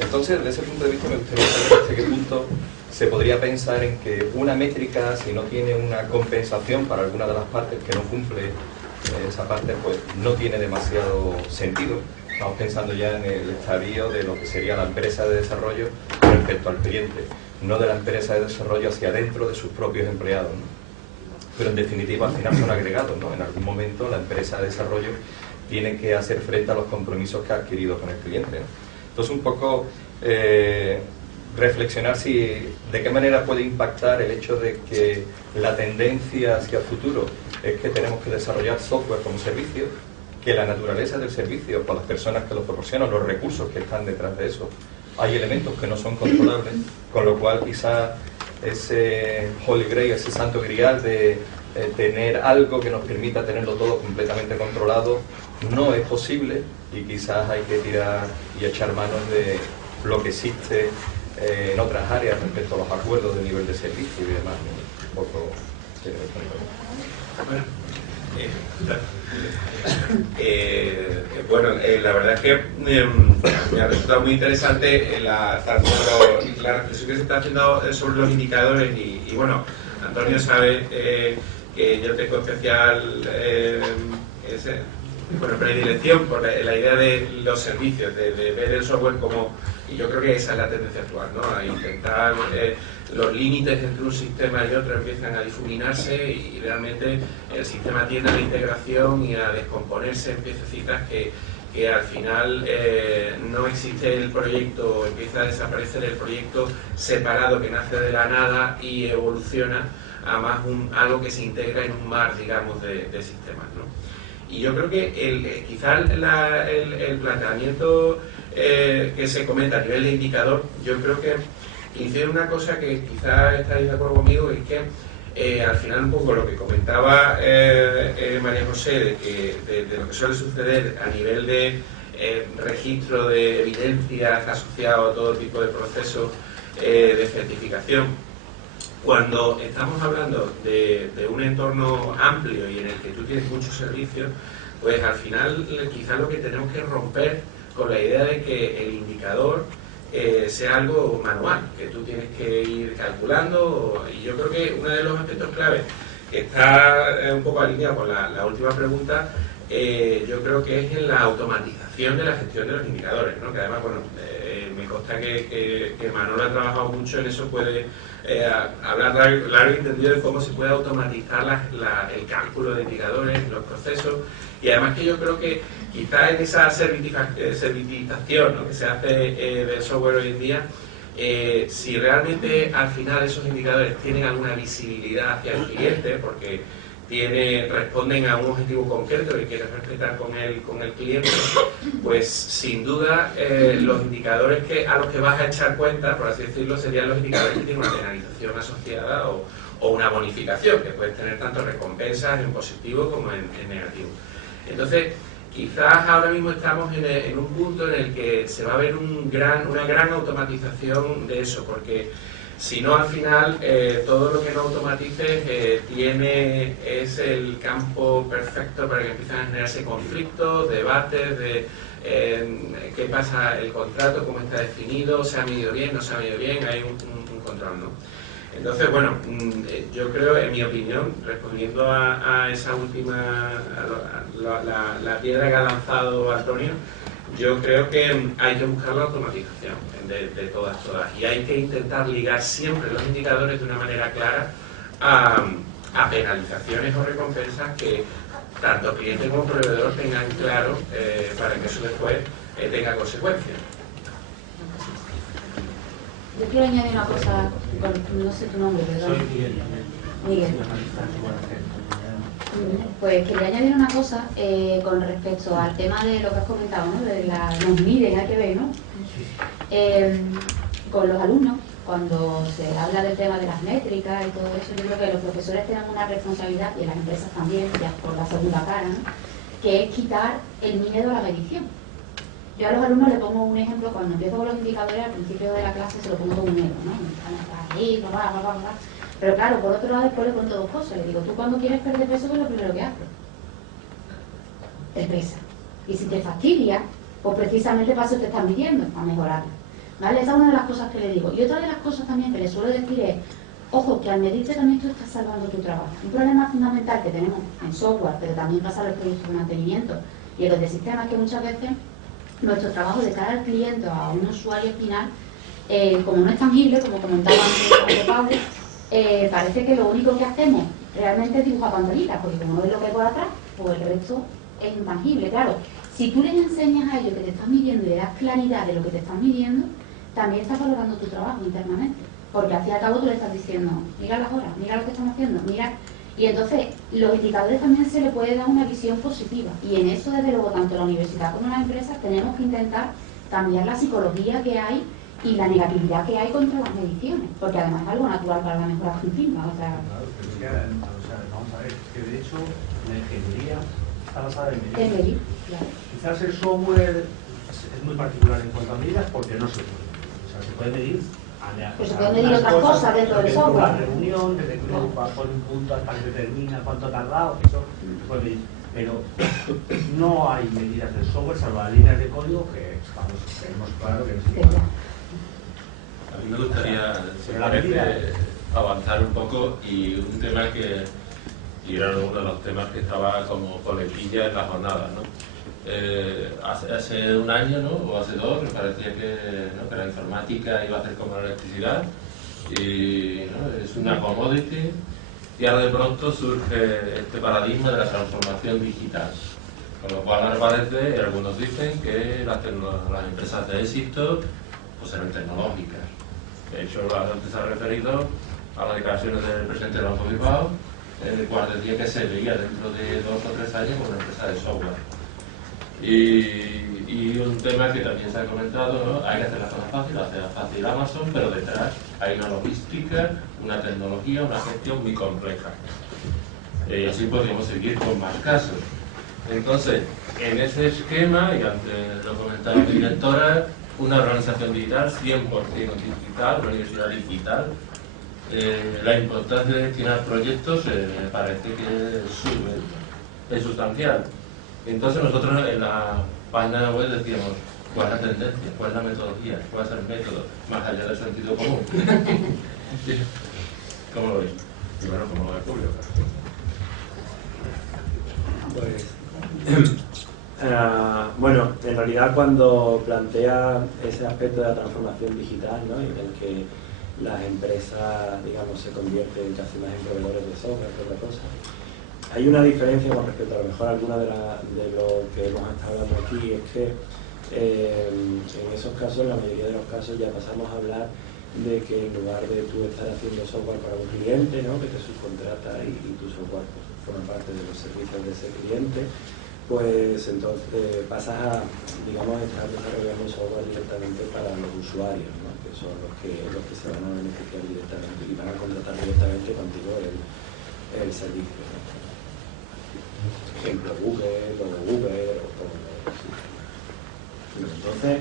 Entonces, desde ese punto de vista, me gustaría saber hasta qué punto se podría pensar en que una métrica, si no tiene una compensación para alguna de las partes que no cumple esa parte, pues no tiene demasiado sentido. Estamos pensando ya en el estadio de lo que sería la empresa de desarrollo respecto al cliente, no de la empresa de desarrollo hacia adentro de sus propios empleados, ¿no? Pero en definitiva al final son agregados, ¿no? En algún momento la empresa de desarrollo tiene que hacer frente a los compromisos que ha adquirido con el cliente, ¿no? Entonces un poco reflexionar de qué manera puede impactar el hecho de que la tendencia hacia el futuro es que tenemos que desarrollar software como servicio, que la naturaleza del servicio, por las personas que lo proporcionan, los recursos que están detrás de eso, hay elementos que no son controlables, con lo cual quizá ese Holy Grail, ese santo grial de tener algo que nos permita tenerlo todo completamente controlado, no es posible, y quizás hay que tirar y echar manos de lo que existe en otras áreas respecto a los acuerdos de nivel de servicio y demás, ¿no? Un poco... Bueno, la verdad es que me ha resultado muy interesante tanto la reflexión que se está haciendo sobre los indicadores y bueno, Antonio sabe que yo tengo especial predilección por la idea de los servicios, de ver el software como, y yo creo que esa es la tendencia actual, ¿no? A intentar los límites entre un sistema y otro empiezan a difuminarse y realmente el sistema tiende a la integración y a descomponerse en piececitas que al final no existe el proyecto, empieza a desaparecer el proyecto separado que nace de la nada y evoluciona a más algo que se integra en un mar, digamos, de sistemas, ¿no? Y yo creo que quizá el planteamiento que se comenta a nivel de indicador, yo creo que incide en una cosa que quizá estáis de acuerdo conmigo, es que al final un poco lo que comentaba María José de lo que suele suceder a nivel de registro de evidencias asociado a todo tipo de procesos de certificación. Cuando estamos hablando de un entorno amplio y en el que tú tienes muchos servicios, pues al final quizá lo que tenemos que romper con la idea de que el indicador sea algo manual, que tú tienes que ir calculando, y yo creo que uno de los aspectos claves que está un poco alineado con la última pregunta, yo creo que es en la automatización de la gestión de los indicadores, ¿no? Que además, bueno, me consta que Manolo ha trabajado mucho en eso, puede hablar largo y entendido de cómo se puede automatizar el cálculo de indicadores, los procesos, y además que yo creo que quizá en esa servitización, ¿no?, que se hace del software hoy en día, si realmente al final esos indicadores tienen alguna visibilidad hacia el cliente, porque responden a un objetivo concreto que quieres respetar con el cliente, pues sin duda los indicadores a los que vas a echar cuenta, por así decirlo, serían los indicadores que tienen una penalización asociada o una bonificación, que pueden tener tanto recompensas en positivo como en negativo. Entonces, quizás ahora mismo estamos en un punto en el que se va a ver una gran automatización de eso, porque si no, al final, todo lo que no automatices es el campo perfecto para que empiecen a generarse conflictos, debates de qué pasa el contrato, cómo está definido, se ha medido bien, no se ha medido bien, hay un control, ¿no? Entonces, bueno, yo creo, en mi opinión, respondiendo a esa última, la piedra que ha lanzado Antonio, yo creo que hay que buscar la automatización de todas, y hay que intentar ligar siempre los indicadores de una manera clara a penalizaciones o recompensas que tanto cliente como proveedor tengan claro para que eso después tenga consecuencias. Yo quiero añadir una cosa, no sé tu nombre, perdón. Soy Miguel. Miguel. Pues quería añadir una cosa con respecto al tema de lo que has comentado, ¿no? De nos miden, hay que ver, ¿no? Con los alumnos, cuando se habla del tema de las métricas y todo eso, yo creo que los profesores tienen una responsabilidad, y en las empresas también, ya por la segunda cara, ¿no?, que es quitar el miedo a la medición. Yo a los alumnos les pongo un ejemplo, cuando empiezo con los indicadores, al principio de la clase se lo pongo con un ego, ¿no? Ahí, bla. Pero claro, por otro lado después le cuento dos cosas. Le digo, tú cuando quieres perder peso, ¿qué es lo primero que haces? Te pesa. Y si te fastidia, pues precisamente para eso te están midiendo, para mejorarlo. ¿vale? Esa es una de las cosas que le digo. Y otra de las cosas también que le suelo decir es, ojo, que al medirte también tú estás salvando tu trabajo. Un problema fundamental que tenemos en software, pero también pasa en los proyectos de mantenimiento y en los de sistemas, es que muchas veces nuestro trabajo de cara al cliente o a un usuario final, como no es tangible, como comentaba antes Pablo, parece que lo único que hacemos realmente es dibujar pantalitas, porque como no ves lo que hay por atrás, pues el resto es intangible. Claro, si tú les enseñas a ellos que te estás midiendo y le das claridad de lo que te estás midiendo, también estás valorando tu trabajo internamente. Porque al fin y al cabo tú le estás diciendo, mira las horas, mira lo que estamos haciendo, mira. Y entonces los indicadores también se le puede dar una visión positiva. Y en eso, desde luego, tanto la universidad como las empresas tenemos que intentar cambiar la psicología que hay y la negatividad que hay contra las mediciones. Porque además es algo natural para la mejora continua. O sea, vamos a ver, que de hecho la ingeniería está basada en medir. En medir, claro. Quizás el software es muy particular en cuanto a medidas porque no se puede. O sea, se puede medir. Pues se pueden medir otras cosas dentro del software. La reunión, desde que uno va por un punto hasta que determina cuánto ha tardado, eso se puede medir. Pero no hay medidas del software, salvo las líneas de código que tenemos claro que no se puede. A mí me gustaría, si me parece, avanzar un poco y un tema que era uno de los temas que estaba como coletilla en la jornada, ¿no? Hace un año, ¿no? O hace dos, me parecía que la informática iba a ser como la electricidad y ¿no? Es una commodity, y ahora de pronto surge este paradigma de la transformación digital, con lo cual ahora parece, algunos dicen que las empresas de éxito pues serán tecnológicas. De hecho, antes se ha referido a las declaraciones del presidente del Banco Bilbao, el cual decía que se veía dentro de 2 o 3 años como una empresa de software. Y un tema que también se ha comentado, ¿no? Hay que hacer la cosa fácil, hacer fácil Amazon, pero detrás hay una logística, una tecnología, una gestión muy compleja. Y así podríamos seguir con más casos. Entonces, en ese esquema, y antes lo comentaba mi directora, una organización digital, 100% digital, una universidad digital, la importancia de gestionar proyectos me parece que es sustancial. Entonces nosotros en la página web decíamos, ¿cuál es la tendencia? ¿Cuál es la metodología? ¿Cuál es el método? Más allá del sentido común. ¿Cómo lo veis? Primero, ¿cómo lo ve Julio? Pues, bueno, en realidad cuando plantea ese aspecto de la transformación digital, ¿no? En el que las empresas, digamos, se convierten casi más en proveedores de software que otra cosa, hay una diferencia con respecto a lo mejor alguna de lo que hemos estado hablando aquí, es que en esos casos, en la mayoría de los casos, ya pasamos a hablar de que en lugar de tú estar haciendo software para un cliente, ¿no? Que te subcontrata y tu software pues, forma parte de los servicios de ese cliente, pues entonces pasas a, digamos, estar desarrollando software directamente para los usuarios, ¿no? Que son los que se van a beneficiar directamente y van a contratar directamente contigo el servicio, ¿no? Ejemplo, Google o Uber o todo eso. Entonces,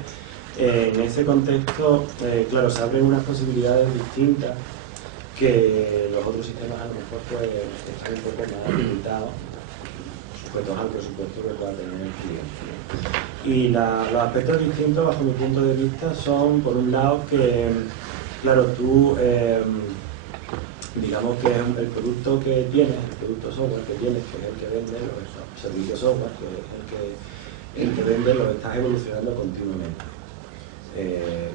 en ese contexto, claro, se abren unas posibilidades distintas que los otros sistemas a lo mejor pues, están un poco más limitados, sujetos al presupuesto que pueda tener el cliente, ¿no? Y los aspectos distintos, bajo mi punto de vista, son, por un lado, que, claro, tú, digamos que el producto que tienes, el producto software que tienes, que es el que vende, los servicios software, que es el que vende, lo estás evolucionando continuamente.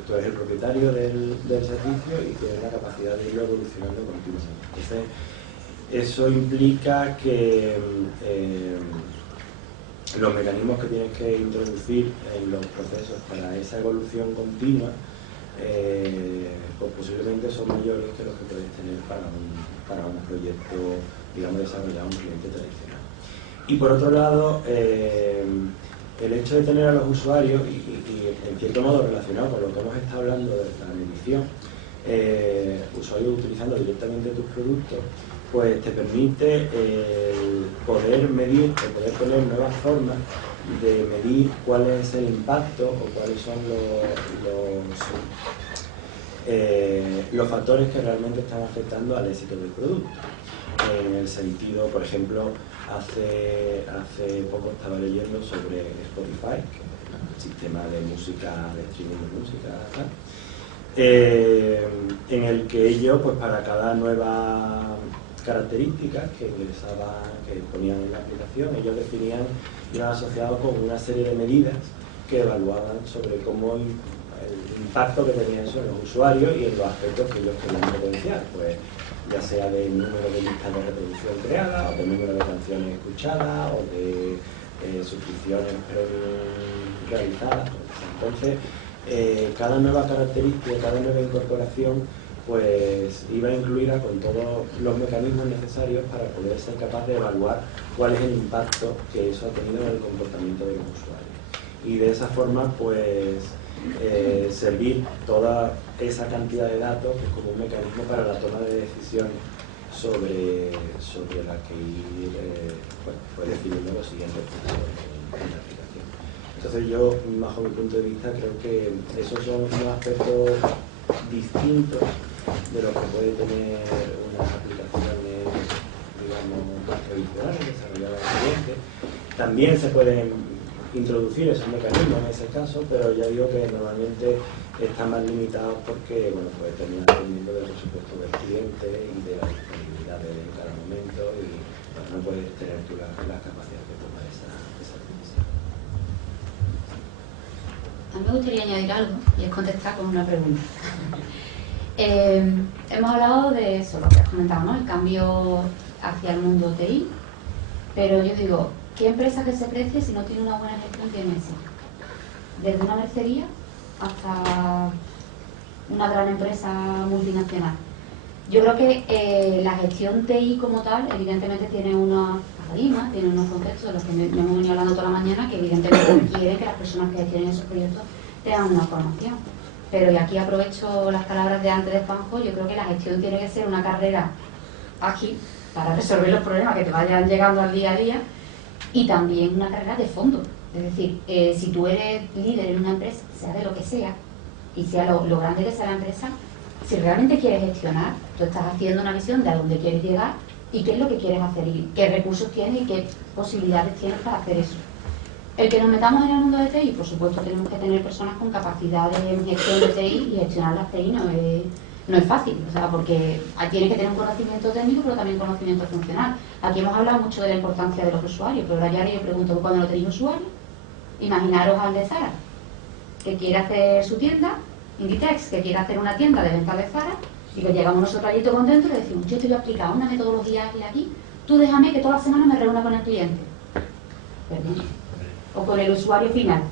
Tú eres el propietario del servicio y tienes la capacidad de irlo evolucionando continuamente. Entonces, eso implica que los mecanismos que tienes que introducir en los procesos para esa evolución continua pues posiblemente son mayores que los que puedes tener para un proyecto, digamos, desarrollado un cliente tradicional. Y por otro lado, el hecho de tener a los usuarios, y en cierto modo relacionado con lo que hemos estado hablando de la medición, usuarios utilizando directamente tus productos, pues te permite poder medir, poder poner nuevas formas de medir cuál es el impacto o cuáles son los factores que realmente están afectando al éxito del producto. En el sentido, por ejemplo, hace poco estaba leyendo sobre Spotify, que sistema de música, de streaming de música, tal, en el que ellos, pues para cada nueva característica que ingresaban, que ponían en la aplicación, ellos definían, iban asociados con una serie de medidas que evaluaban sobre cómo el impacto que tenía eso en los usuarios y en los aspectos que ellos querían potenciar, pues ya sea de número de listas de reproducción creadas, o de número de canciones escuchadas, o de suscripciones realizadas. Entonces, cada nueva característica, cada nueva incorporación, pues iba a incluir con todos los mecanismos necesarios para poder ser capaz de evaluar cuál es el impacto que eso ha tenido en el comportamiento de los usuarios. Y de esa forma, pues, servir toda esa cantidad de datos pues, como un mecanismo para la toma de decisiones sobre la que ir pues definiendo los siguientes pasos en la aplicación. Entonces yo, bajo mi punto de vista, creo que esos son unos aspectos distintos de lo que puede tener unas aplicaciones, digamos, más tradicionales, desarrolladas en cliente. También se pueden introducir esos mecanismos en ese caso, pero ya digo que normalmente están más limitados porque, bueno, pues terminan dependiendo del presupuesto del cliente y de la disponibilidad en cada momento y bueno, no puedes tener tú la capacidad de tomar esa decisión. A mí me gustaría añadir algo y es contestar con una pregunta. Hemos hablado de eso, lo que has comentado, ¿no? El cambio hacia el mundo TI, pero yo digo, ¿qué empresa que se precie si no tiene una buena gestión tiene éxito? Desde una mercería hasta una gran empresa multinacional. Yo creo que la gestión TI como tal, evidentemente tiene unos paradigmas, tiene unos contextos de los que me hemos venido hablando toda la mañana, que evidentemente quieren que las personas que gestionen esos proyectos tengan una formación. Pero y aquí aprovecho las palabras de antes de Juanjo, yo creo que la gestión tiene que ser una carrera ágil para resolver los problemas que te vayan llegando al día a día y también una carrera de fondo. Es decir, si tú eres líder en una empresa, sea de lo que sea, y sea lo grande que sea la empresa, si realmente quieres gestionar, tú estás haciendo una visión de a dónde quieres llegar y qué es lo que quieres hacer y qué recursos tienes y qué posibilidades tienes para hacer eso. El que nos metamos en el mundo de TI, por supuesto tenemos que tener personas con capacidad de gestión de TI y gestionar las TI no es fácil, o sea, porque tiene que tener un conocimiento técnico pero también conocimiento funcional. Aquí hemos hablado mucho de la importancia de los usuarios, pero ahora yo pregunto, cuando no tenéis usuarios, imaginaros al de Zara, que quiere hacer su tienda, Inditex, que quiere hacer una tienda de venta de Zara, y que llegamos nosotros allí todo contentos y le decimos, yo te voy a aplicar una metodología aquí, tú déjame que toda la semana me reúna con el cliente. Perdón. O con el usuario final.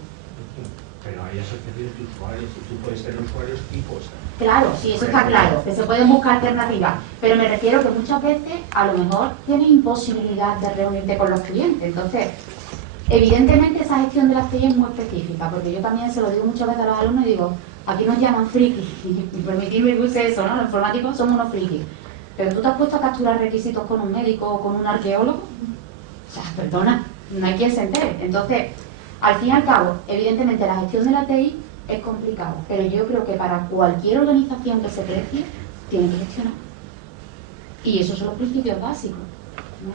Pero hay asociaciones de usuarios y tú puedes tener usuarios y cosas. Claro, sí, eso está claro, que se pueden buscar alternativas, pero me refiero que muchas veces a lo mejor tienes imposibilidad de reunirte con los clientes. Entonces, evidentemente esa gestión de las TI es muy específica, porque yo también se lo digo muchas veces a los alumnos y digo, aquí nos llaman frikis, y permitirme que use eso, ¿no? Los informáticos somos unos frikis. Pero tú te has puesto a capturar requisitos con un médico o con un arqueólogo, o sea, perdona, no hay quien se entere. Entonces, al fin y al cabo, evidentemente la gestión de la TI es complicado, pero yo creo que para cualquier organización que se precie, tiene que gestionar. Y esos son los principios básicos, ¿no?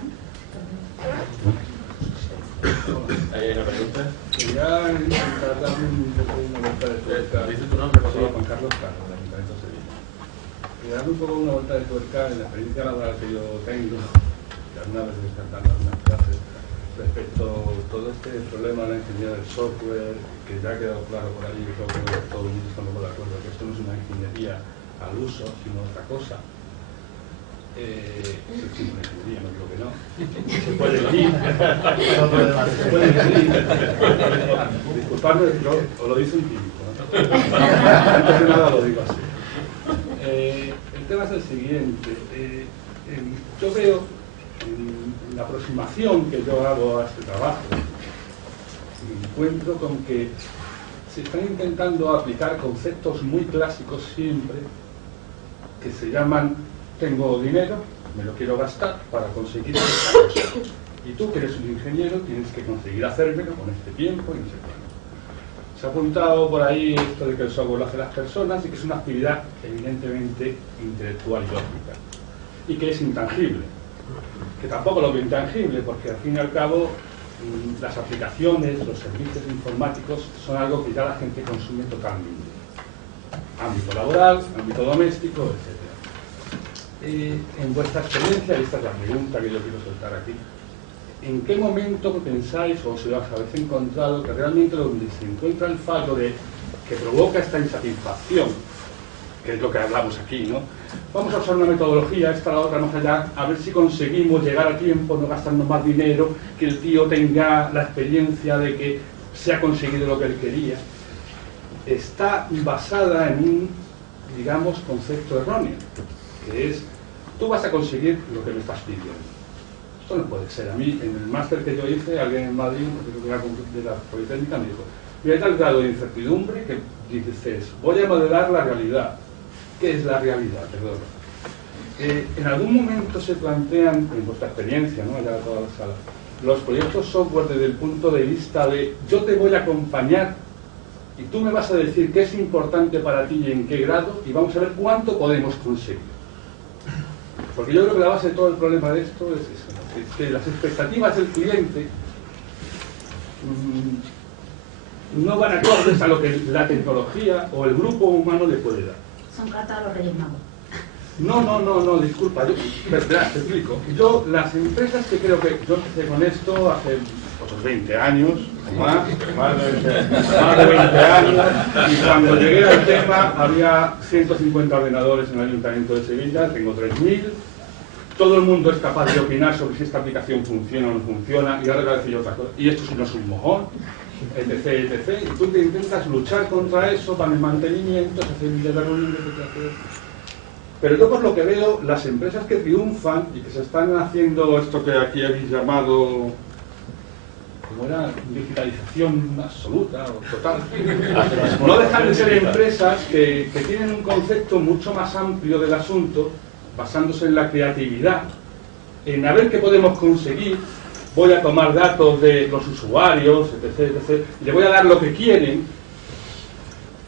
¿Hay una pregunta? Quería intentar darle un poco una vuelta de tuerca. ¿Dice tu nombre, por favor? Juan Carlos Carlos, del Ayuntamiento de Sevilla. Quería darle un poco una vuelta de tuerca en la experiencia laboral que yo tengo, y algunas veces cantando algunas clases, respecto a todo este problema de la ingeniería del software, que ya ha quedado claro por ahí, creo que todo el mundo está de acuerdo, que esto no es una ingeniería al uso, sino otra cosa. Es una ingeniería, no digo que no. Se puede decir. Se puede decir. Disculpadme, os lo dice un químico, ¿no? Antes de nada lo digo así. El tema es el siguiente. Yo veo en la aproximación que yo hago a este trabajo, me encuentro con que se están intentando aplicar conceptos muy clásicos siempre, que se llaman tengo dinero, me lo quiero gastar para conseguir esta cosa. Y tú, que eres un ingeniero, tienes que conseguir hacérmelo con este tiempo y no sé cuándo. Se ha apuntado por ahí esto de que el software lo hacen las personas y que es una actividad evidentemente intelectual y lógica. Y que es intangible. Que tampoco lo veo intangible, porque al fin y al cabo las aplicaciones, los servicios informáticos son algo que ya la gente consume totalmente. Ámbito laboral, ámbito doméstico, etc. En vuestra experiencia, y esta es la pregunta que yo quiero soltar aquí, ¿en qué momento pensáis o si os habéis encontrado que realmente donde se encuentra el fallo que provoca esta insatisfacción, que es lo que hablamos aquí, ¿no? Vamos a usar una metodología, esta la otra más allá, a ver si conseguimos llegar a tiempo, no gastando más dinero, que el tío tenga la experiencia de que se ha conseguido lo que él quería. Está basada en un, digamos, concepto erróneo, que es, tú vas a conseguir lo que me estás pidiendo. Esto no puede ser. A mí, en el máster que yo hice, alguien en Madrid, de la Politécnica, me dijo, mira, hay tal grado de incertidumbre que dices, voy a modelar la realidad. ¿Qué es la realidad? Perdón. En algún momento se plantean, en vuestra experiencia, ¿no?, allá a toda la sala, los proyectos software desde el punto de vista de yo te voy a acompañar y tú me vas a decir qué es importante para ti y en qué grado y vamos a ver cuánto podemos conseguir. Porque yo creo que la base de todo el problema de esto es eso, es que las expectativas del cliente no van acordes a lo que la tecnología o el grupo humano le puede dar. Son cartas a los Reyes Magos. No, disculpa, te explico. Yo, las empresas que creo que yo empecé con esto hace otros 20 años, más de 20 años, y cuando llegué al tema había 150 ordenadores en el Ayuntamiento de Sevilla, tengo 3.000, todo el mundo es capaz de opinar sobre si esta aplicación funciona o no funciona, y ahora voy a decir otra cosa, y esto si no es un mojón, etc. Y tú te intentas luchar contra eso para el mantenimiento, se hace miles de reuniones, pero yo por lo que veo, las empresas que triunfan y que se están haciendo esto que aquí habéis llamado, ¿cómo era? Digitalización absoluta o total. No dejan de ser empresas que tienen un concepto mucho más amplio del asunto, basándose en la creatividad, en a ver qué podemos conseguir. Voy a tomar datos de los usuarios, etc. Y le voy a dar lo que quieren.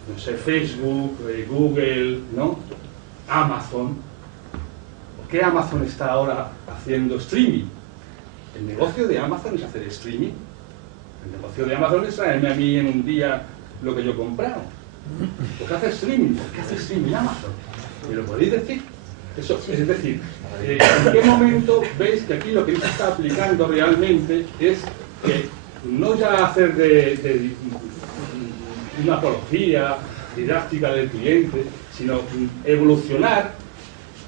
No sé, Facebook, Google, ¿no? Amazon. ¿Por qué Amazon está ahora haciendo streaming? El negocio de Amazon es hacer streaming. El negocio de Amazon es traerme a mí en un día lo que yo he comprado. ¿Por qué hace streaming? ¿Por qué hace streaming Amazon? ¿Me lo podéis decir? Eso, es decir, ¿en qué momento veis que aquí lo que se está aplicando realmente es que no ya hacer de una apología didáctica del cliente, sino evolucionar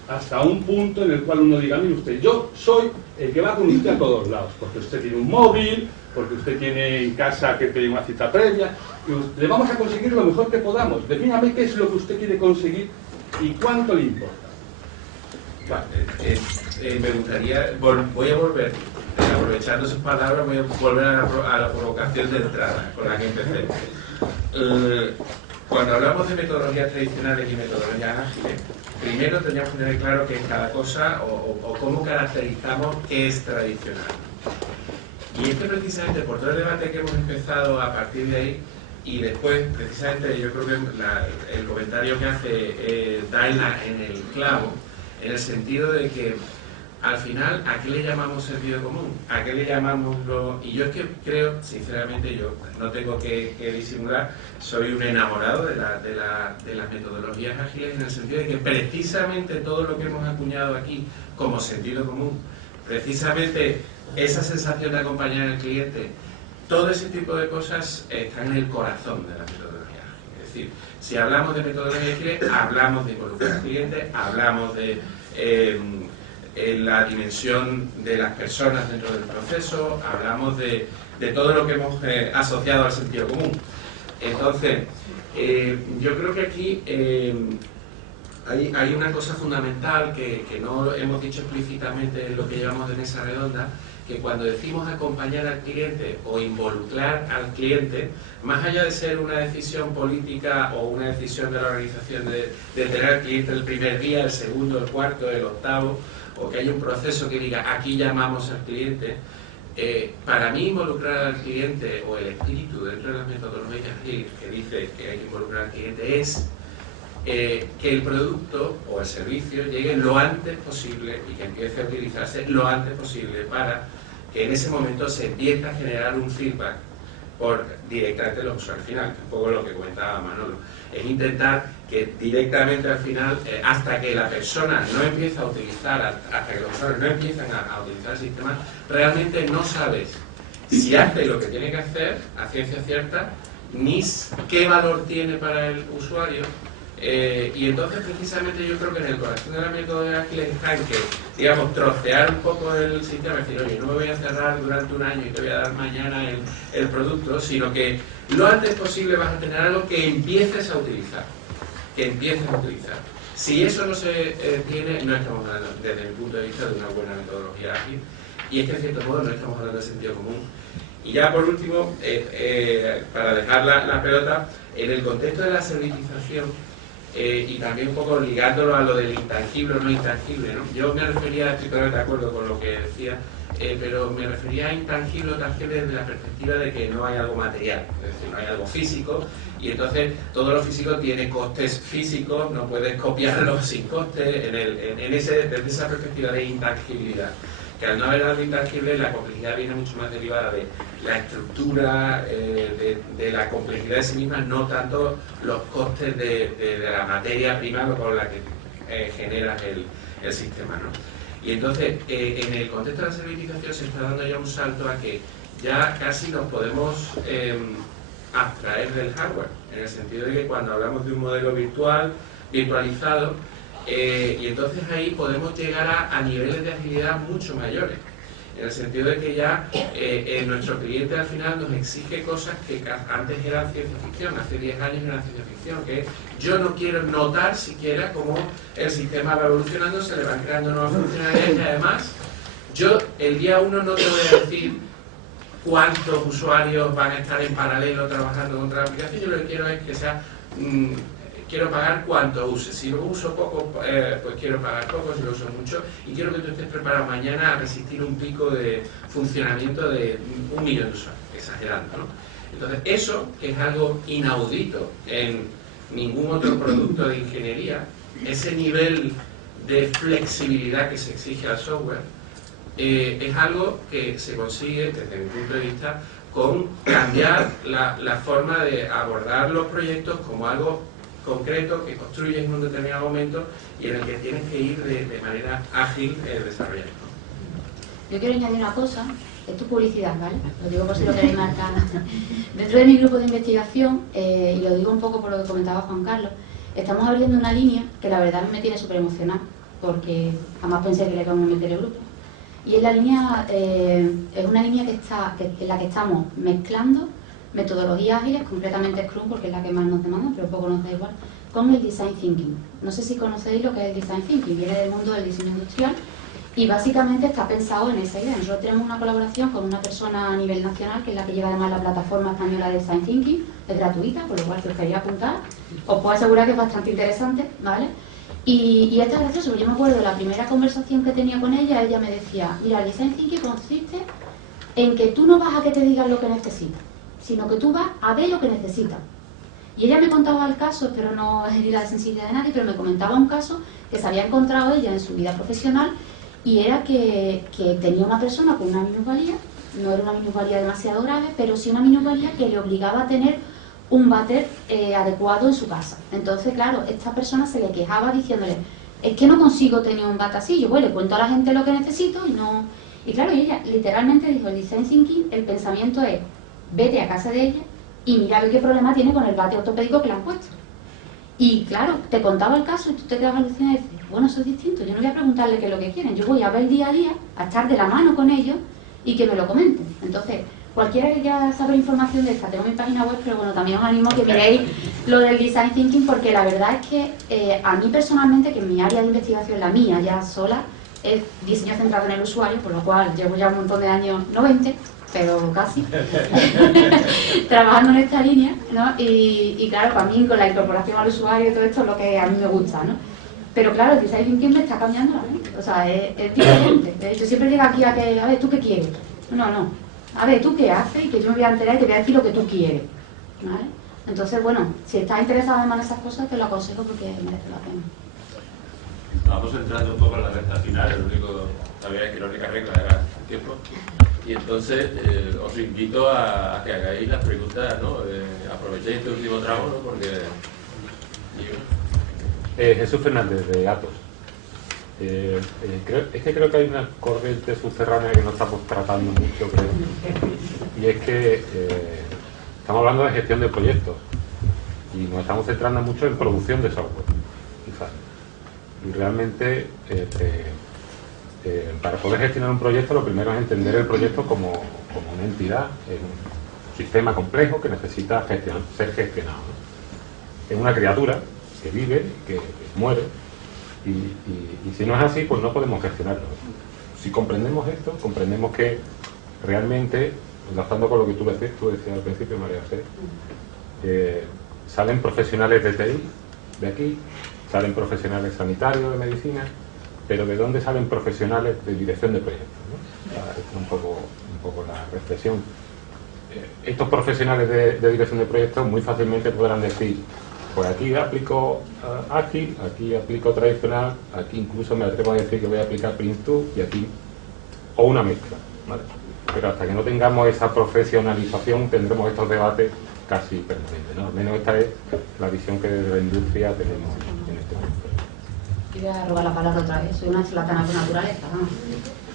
hasta un punto en el cual uno diga, mire usted, yo soy el que va con usted a todos lados, porque usted tiene un móvil, porque usted tiene en casa que pedir una cita previa, y le vamos a conseguir lo mejor que podamos. Defíname qué es lo que usted quiere conseguir y cuánto le importa. Me gustaría, voy a volver, aprovechando sus palabras, voy a volver a la provocación de entrada con la que empecé. Cuando hablamos de metodologías tradicionales y metodologías ágiles, primero tendríamos que tener claro que cada cosa o cómo caracterizamos qué es tradicional. Y esto precisamente por todo el debate que hemos empezado a partir de ahí, y después precisamente yo creo que el comentario que hace da en el clavo, en el sentido de que al final, ¿a qué le llamamos sentido común? ¿A qué le llamamos lo...? Y yo es que creo, sinceramente, yo no tengo que disimular, soy un enamorado de las metodologías ágiles en el sentido de que precisamente todo lo que hemos acuñado aquí como sentido común, precisamente esa sensación de acompañar al cliente, todo ese tipo de cosas están en el corazón de la metodología ágil. Es decir, si hablamos de metodología ágil, hablamos de involucrar al cliente, hablamos de la dimensión de las personas dentro del proceso, hablamos de todo lo que hemos asociado al sentido común. Entonces, yo creo que aquí hay una cosa fundamental que no hemos dicho explícitamente en lo que llevamos de mesa redonda, que cuando decimos acompañar al cliente o involucrar al cliente, más allá de ser una decisión política o una decisión de la organización de tener al cliente el primer día, el segundo, el cuarto, el octavo, o que haya un proceso que diga aquí llamamos al cliente, para mí involucrar al cliente o el espíritu dentro de las metodologías ágiles que dice que hay que involucrar al cliente es que el producto o el servicio llegue lo antes posible y que empiece a utilizarse lo antes posible para que en ese momento se empieza a generar un feedback por directamente los usuarios finales, que es un poco lo que comentaba Manolo. Es intentar que directamente al final, hasta que la persona no empieza a utilizar, hasta que los usuarios no empiezan a utilizar el sistema, realmente no sabes si hace lo que tiene que hacer a ciencia cierta, ni qué valor tiene para el usuario. Y entonces precisamente yo creo que en el corazón de la metodología ágil está en que, digamos, trocear un poco el sistema, decir, oye, no me voy a cerrar durante un año y te voy a dar mañana el producto, sino que lo antes posible vas a tener algo que empieces a utilizar, Si eso no se tiene, no estamos hablando, desde mi punto de vista, de una buena metodología ágil, y es que en cierto modo no estamos hablando de sentido común. Y ya por último, para dejar la pelota, en el contexto de la servitización, y también un poco ligándolo a lo del intangible o no intangible, ¿no? Yo me refería, estoy totalmente de acuerdo con lo que decía, pero me refería a intangible o tangible desde la perspectiva de que no hay algo material, es decir, no hay algo físico, y entonces todo lo físico tiene costes físicos, no puedes copiarlo sin coste, desde esa perspectiva de intangibilidad. Que al no haber algo intangible, la complejidad viene mucho más derivada de la estructura, de la complejidad de sí misma, no tanto los costes de la materia prima con la que generas el sistema, ¿no? Y entonces, en el contexto de la servitización se está dando ya un salto a que ya casi nos podemos abstraer del hardware, en el sentido de que cuando hablamos de un modelo virtualizado, y entonces ahí podemos llegar a niveles de agilidad mucho mayores, en el sentido de que ya nuestro cliente al final nos exige cosas que antes eran ciencia ficción, hace 10 años eran ciencia ficción, que yo no quiero notar siquiera cómo el sistema va evolucionando, se le van creando nuevas funcionalidades, y además yo el día 1 no te voy a decir cuántos usuarios van a estar en paralelo trabajando contra la aplicación, yo lo que quiero es que sea quiero pagar cuanto use. Si lo uso poco, pues quiero pagar poco, si lo uso mucho, y quiero que tú estés preparado mañana a resistir un pico de funcionamiento de 1 millón de usuarios, exagerando, ¿no? Entonces, eso, que es algo inaudito en ningún otro producto de ingeniería, ese nivel de flexibilidad que se exige al software, es algo que se consigue, desde mi punto de vista, con cambiar la forma de abordar los proyectos como algo concreto que construyes en un determinado momento y en el que tienes que ir de manera ágil desarrollando. Yo quiero añadir una cosa, esto es publicidad, ¿vale? Lo digo por si lo queréis marcar. Dentro de mi grupo de investigación, y lo digo un poco por lo que comentaba Juan Carlos, estamos abriendo una línea que la verdad me tiene súper emocionada, porque jamás pensé que le íbamos a meter el grupo. Y es la línea, es una línea en la que estamos mezclando metodologías ágiles, concretamente Scrum, porque es la que más nos demanda, pero poco nos da igual, con el Design Thinking. No sé si conocéis lo que es el Design Thinking, viene del mundo del diseño industrial y básicamente está pensado en esa idea. Nosotros tenemos una colaboración con una persona a nivel nacional, que es la que lleva además la plataforma española de Design Thinking, es gratuita, por lo cual si os queréis apuntar, os puedo asegurar que es bastante interesante, ¿vale? Y esto es gracioso, porque yo me acuerdo de la primera conversación que tenía con ella, ella me decía, mira, el Design Thinking consiste en que tú no vas a que te digan lo que necesitas, sino que tú vas a ver lo que necesitas. Y ella me contaba el caso, espero no herir la sensibilidad de nadie, pero me comentaba un caso que se había encontrado ella en su vida profesional, y era que tenía una persona con una minusvalía, no era una minusvalía demasiado grave, pero sí una minusvalía que le obligaba a tener un váter adecuado en su casa. Entonces, claro, esta persona se le quejaba diciéndole, es que no consigo tener un váter así, yo le cuento a la gente lo que necesito y no... Y claro, ella literalmente dijo, el Design Thinking, el pensamiento es, vete a casa de ella y mira a ver qué problema tiene con el váter ortopédico que le han puesto. Y claro, te contaba el caso y tú te quedabas alucinado y dices, bueno, eso es distinto, yo no voy a preguntarle qué es lo que quieren, yo voy a ver día a día, a estar de la mano con ellos y que me lo comenten. Entonces, cualquiera que quiera saber información de esta, tengo mi página web, pero bueno, también os animo a que miréis lo del Design Thinking, porque la verdad es que a mí personalmente, que en mi área de investigación, la mía ya sola, es diseño centrado en el usuario, por lo cual llevo ya un montón de años, no 20, pero casi, trabajando en esta línea, ¿no? Y claro, para mí con la incorporación al usuario y todo esto es lo que a mí me gusta, ¿no? Pero claro, el Design Thinking me está cambiando la mente, o sea, es diferente. De hecho, siempre llega aquí a ver, ¿tú qué quieres? No, a ver, ¿tú qué haces? Y que yo me voy a enterar y te voy a decir lo que tú quieres, ¿vale? Entonces, bueno, si estás interesado en esas cosas, te lo aconsejo porque merece la pena. vamos entrando un poco en la recta final, sabía que la única regla era el tiempo. Y entonces os invito a que hagáis las preguntas, ¿no? Aprovechéis este último tramo, ¿no? Porque... Jesús Fernández, de Atos. Creo que hay una corriente subterránea que no estamos tratando mucho, creo. Y es que estamos hablando de gestión de proyectos y nos estamos centrando mucho en producción de software, quizás. Y realmente, para poder gestionar un proyecto, lo primero es entender el proyecto como una entidad, un sistema complejo que necesita ser gestionado, ¿no? Es una criatura que vive, que muere, y si no es así, pues no podemos gestionarlo. Si comprendemos esto, comprendemos que realmente, enlazando con lo que tú decías al principio, María José, salen profesionales de TI, de aquí, salen profesionales sanitarios de medicina, pero ¿de dónde salen profesionales de dirección de proyectos, ¿no? Esta es un poco la reflexión. Estos profesionales de dirección de proyectos muy fácilmente podrán decir, pues aquí aplico ágil, aquí aplico tradicional, aquí incluso me atrevo a decir que voy a aplicar Prince2 y aquí, o una mezcla, ¿vale? Pero hasta que no tengamos esa profesionalización tendremos estos debates casi permanentes, ¿no? Al menos esta es la visión que desde la industria tenemos en este momento. Yo voy a robar la palabra otra vez, soy una charlatana por naturaleza.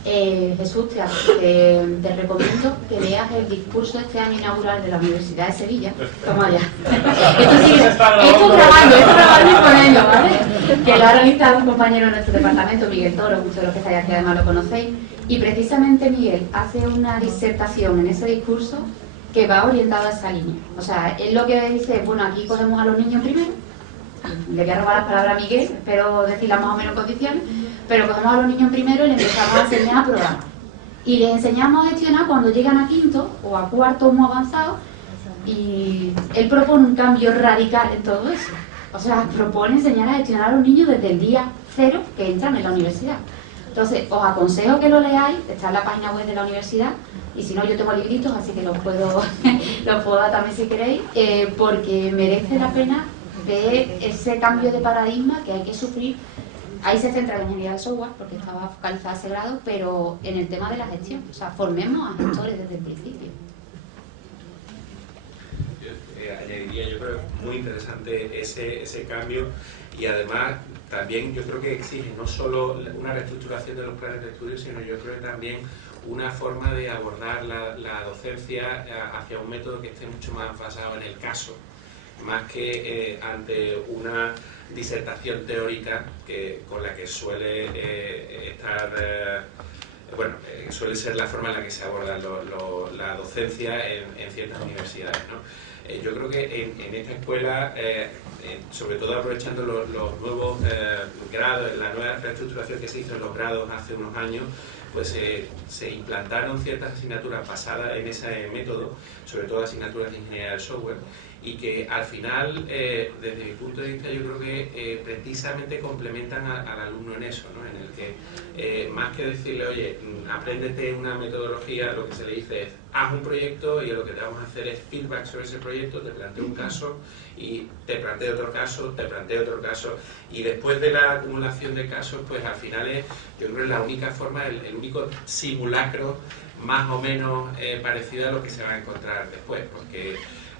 Jesús, te recomiendo que leas el discurso este año inaugural de la Universidad de Sevilla. Toma ya. Esto grabando y poniendo, ¿vale? Que lo ha realizado un compañero de nuestro departamento, Miguel Toro, muchos de los que estáis aquí además lo conocéis. Y precisamente Miguel hace una disertación en ese discurso que va orientado a esa línea. O sea, él lo que dice es, bueno, aquí cogemos a los niños primero. Le voy a robar las palabras a Miguel, espero decirlas más o menos en condiciones, pero cogemos a los niños primero y les empezamos a enseñar a programar. Y les enseñamos a gestionar cuando llegan a quinto o a cuarto muy avanzado, y él propone un cambio radical en todo eso. O sea, propone enseñar a gestionar a los niños desde el día cero que entran en la universidad. Entonces, os aconsejo que lo leáis, está en la página web de la universidad, y si no, yo tengo libritos, así que los puedo dar también si queréis, porque merece la pena ver ese cambio de paradigma que hay que sufrir. Ahí se centra la ingeniería del software, porque estaba focalizada a ese grado, pero en el tema de la gestión, o sea, formemos a gestores desde el principio. Añadiría, yo creo, muy interesante ese cambio, y además también yo creo que exige no solo una reestructuración de los planes de estudio, sino yo creo que también una forma de abordar la docencia hacia un método que esté mucho más basado en el caso, más que ante una disertación teórica con la que suele suele ser la forma en la que se aborda la docencia en ciertas universidades, ¿no? Yo creo que en esta escuela, sobre todo aprovechando los nuevos grados, la nueva reestructuración que se hizo en los grados hace unos años, pues se implantaron ciertas asignaturas basadas en ese método, sobre todo asignaturas de ingeniería del software, y que al final, desde mi punto de vista, yo creo que precisamente complementan al alumno en eso, ¿no? En el que más que decirle, oye, apréndete una metodología, lo que se le dice es, haz un proyecto y lo que te vamos a hacer es feedback sobre ese proyecto, te planteo un caso y te planteo otro caso, te planteo otro caso, y después de la acumulación de casos, pues al final es, yo creo que es la única forma, el único simulacro más o menos parecido a lo que se va a encontrar después, porque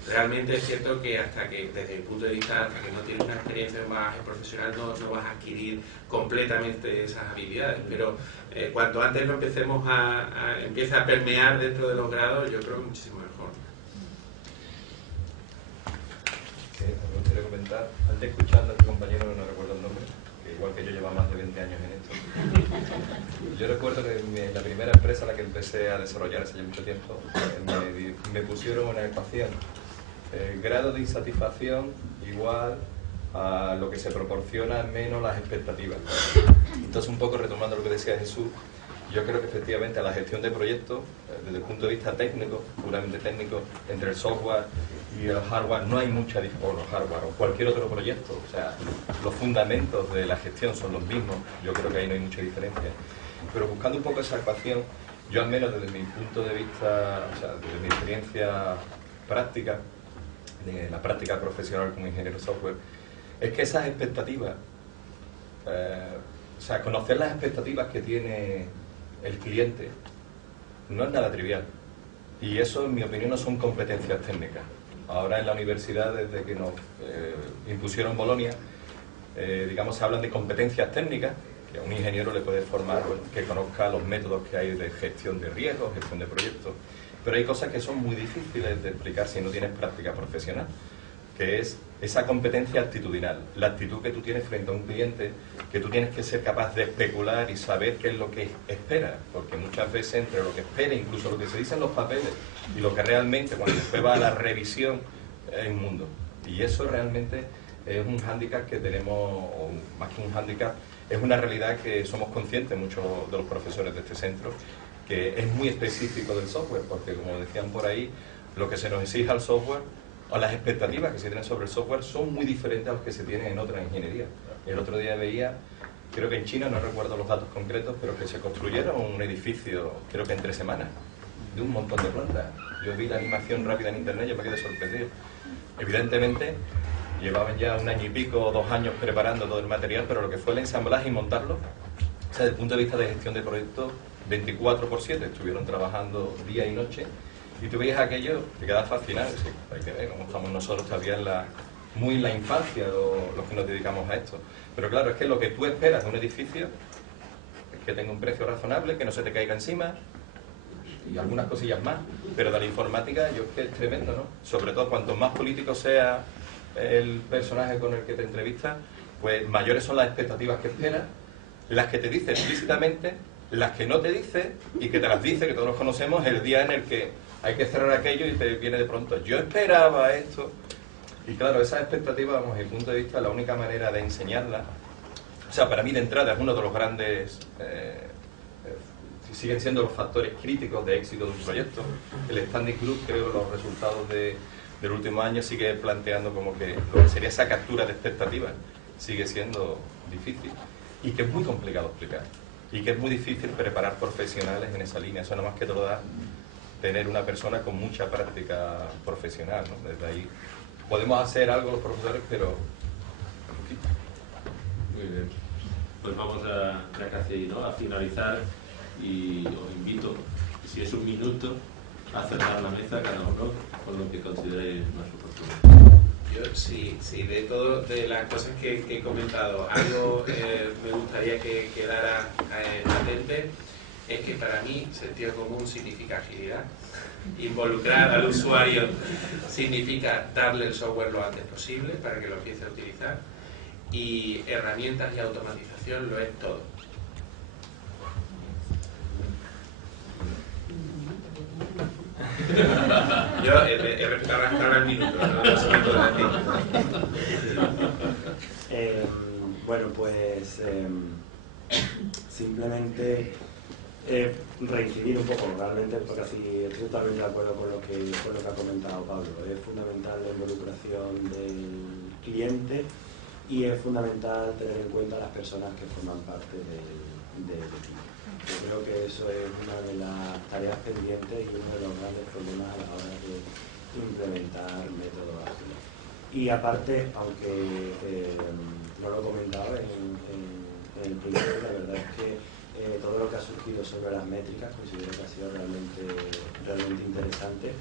realmente es cierto que hasta que, desde mi punto de vista, hasta que no tienes una experiencia de bagaje profesional, no vas a adquirir completamente esas habilidades, pero cuanto antes lo empecemos empiece a permear dentro de los grados, yo creo que muchísimo mejor. Sí, me gustaría comentar, antes escuchando a tu compañero, no recuerdo el nombre, que igual que yo lleva más de 20 años en esto. Yo recuerdo que la primera empresa a la que empecé a desarrollar hace ya mucho tiempo, me pusieron una ecuación. Grado de insatisfacción igual a lo que se proporciona menos las expectativas. Entonces, un poco retomando lo que decía Jesús, yo creo que efectivamente a la gestión de proyectos, desde el punto de vista técnico, puramente técnico, entre el software y el hardware no hay mucha diferencia, o los hardware o cualquier otro proyecto, o sea, los fundamentos de la gestión son los mismos, yo creo que ahí no hay mucha diferencia. Pero buscando un poco esa ecuación, yo al menos desde mi punto de vista, o sea, desde mi experiencia práctica, de la práctica profesional como ingeniero software, es que esas expectativas sea, conocer las expectativas que tiene el cliente no es nada trivial. Y eso, en mi opinión, no son competencias técnicas. Ahora en la universidad, desde que nos impusieron Bolonia, digamos, se hablan de competencias técnicas, que a un ingeniero le puede formar, bueno, que conozca los métodos que hay de gestión de riesgos, gestión de proyectos. Pero hay cosas que son muy difíciles de explicar si no tienes práctica profesional, que es esa competencia actitudinal, la actitud que tú tienes frente a un cliente, que tú tienes que ser capaz de especular y saber qué es lo que espera, porque muchas veces entre lo que espera, incluso lo que se dice en los papeles, y lo que realmente, cuando después va a la revisión, es un mundo. Y eso realmente es un hándicap que tenemos, o más que un hándicap, es una realidad que somos conscientes muchos de los profesores de este centro, que es muy específico del software, porque como decían por ahí, lo que se nos exige al software o las expectativas que se tienen sobre el software son muy diferentes a las que se tienen en otra ingeniería. El otro día veía, creo que en China, no recuerdo los datos concretos, pero que se construyeron un edificio, creo que en 3 semanas, de un montón de plantas. Yo vi la animación rápida en internet y yo me quedé sorprendido. Evidentemente, llevaban ya 1 año y pico o 2 años preparando todo el material, pero lo que fue el ensamblaje y montarlo, o sea, desde el punto de vista de gestión de proyectos, 24/7 estuvieron trabajando día y noche, y tú veías aquello, te quedas fascinado. Sí, hay que ver cómo estamos nosotros todavía muy en la infancia, los que nos dedicamos a esto. Pero claro, es que lo que tú esperas de un edificio es que tenga un precio razonable, que no se te caiga encima, y algunas cosillas más, pero de la informática yo creo que es tremendo, ¿no? Sobre todo cuanto más político sea el personaje con el que te entrevistas, pues mayores son las expectativas que esperas, las que te dice explícitamente, las que no te dice y que te las dice, que todos los conocemos, el día en el que hay que cerrar aquello y te viene de pronto, yo esperaba esto. Y claro, esas expectativas, vamos, desde mi punto de vista, la única manera de enseñarlas, o sea, para mí de entrada es uno de los grandes, siguen siendo los factores críticos de éxito de un proyecto. El Standing Group, creo, los resultados del último año sigue planteando como que lo que sería esa captura de expectativas sigue siendo difícil y que es muy complicado explicar y que es muy difícil preparar profesionales en esa línea. Eso nada más que te lo da tener una persona con mucha práctica profesional, ¿no? Desde ahí podemos hacer algo los profesores, pero un poquito. Muy bien. Pues vamos a casi, ¿no?, a finalizar, y os invito, si es 1 minuto, a cerrar la mesa cada uno con lo que consideréis más oportuno. Yo, sí, de las cosas que he comentado, algo me gustaría que quedara latente, es que para mí sentido común significa agilidad, involucrar al usuario significa darle el software lo antes posible para que lo empiece a utilizar, y herramientas y automatización lo es todo. Yo he arrastrado el minuto, no sé qué puedo decir. Bueno, pues simplemente reincidir un poco, realmente, porque casi estoy totalmente de acuerdo con lo que ha comentado Pablo. Es fundamental la involucración del cliente y es fundamental tener en cuenta a las personas que forman parte del equipo. Yo creo que eso es una de las tareas pendientes y uno de los grandes problemas a la hora de implementar métodos ágiles. Y aparte, aunque no lo comentaba en el principio, la verdad es que todo lo que ha surgido sobre las métricas considero que ha sido realmente interesante,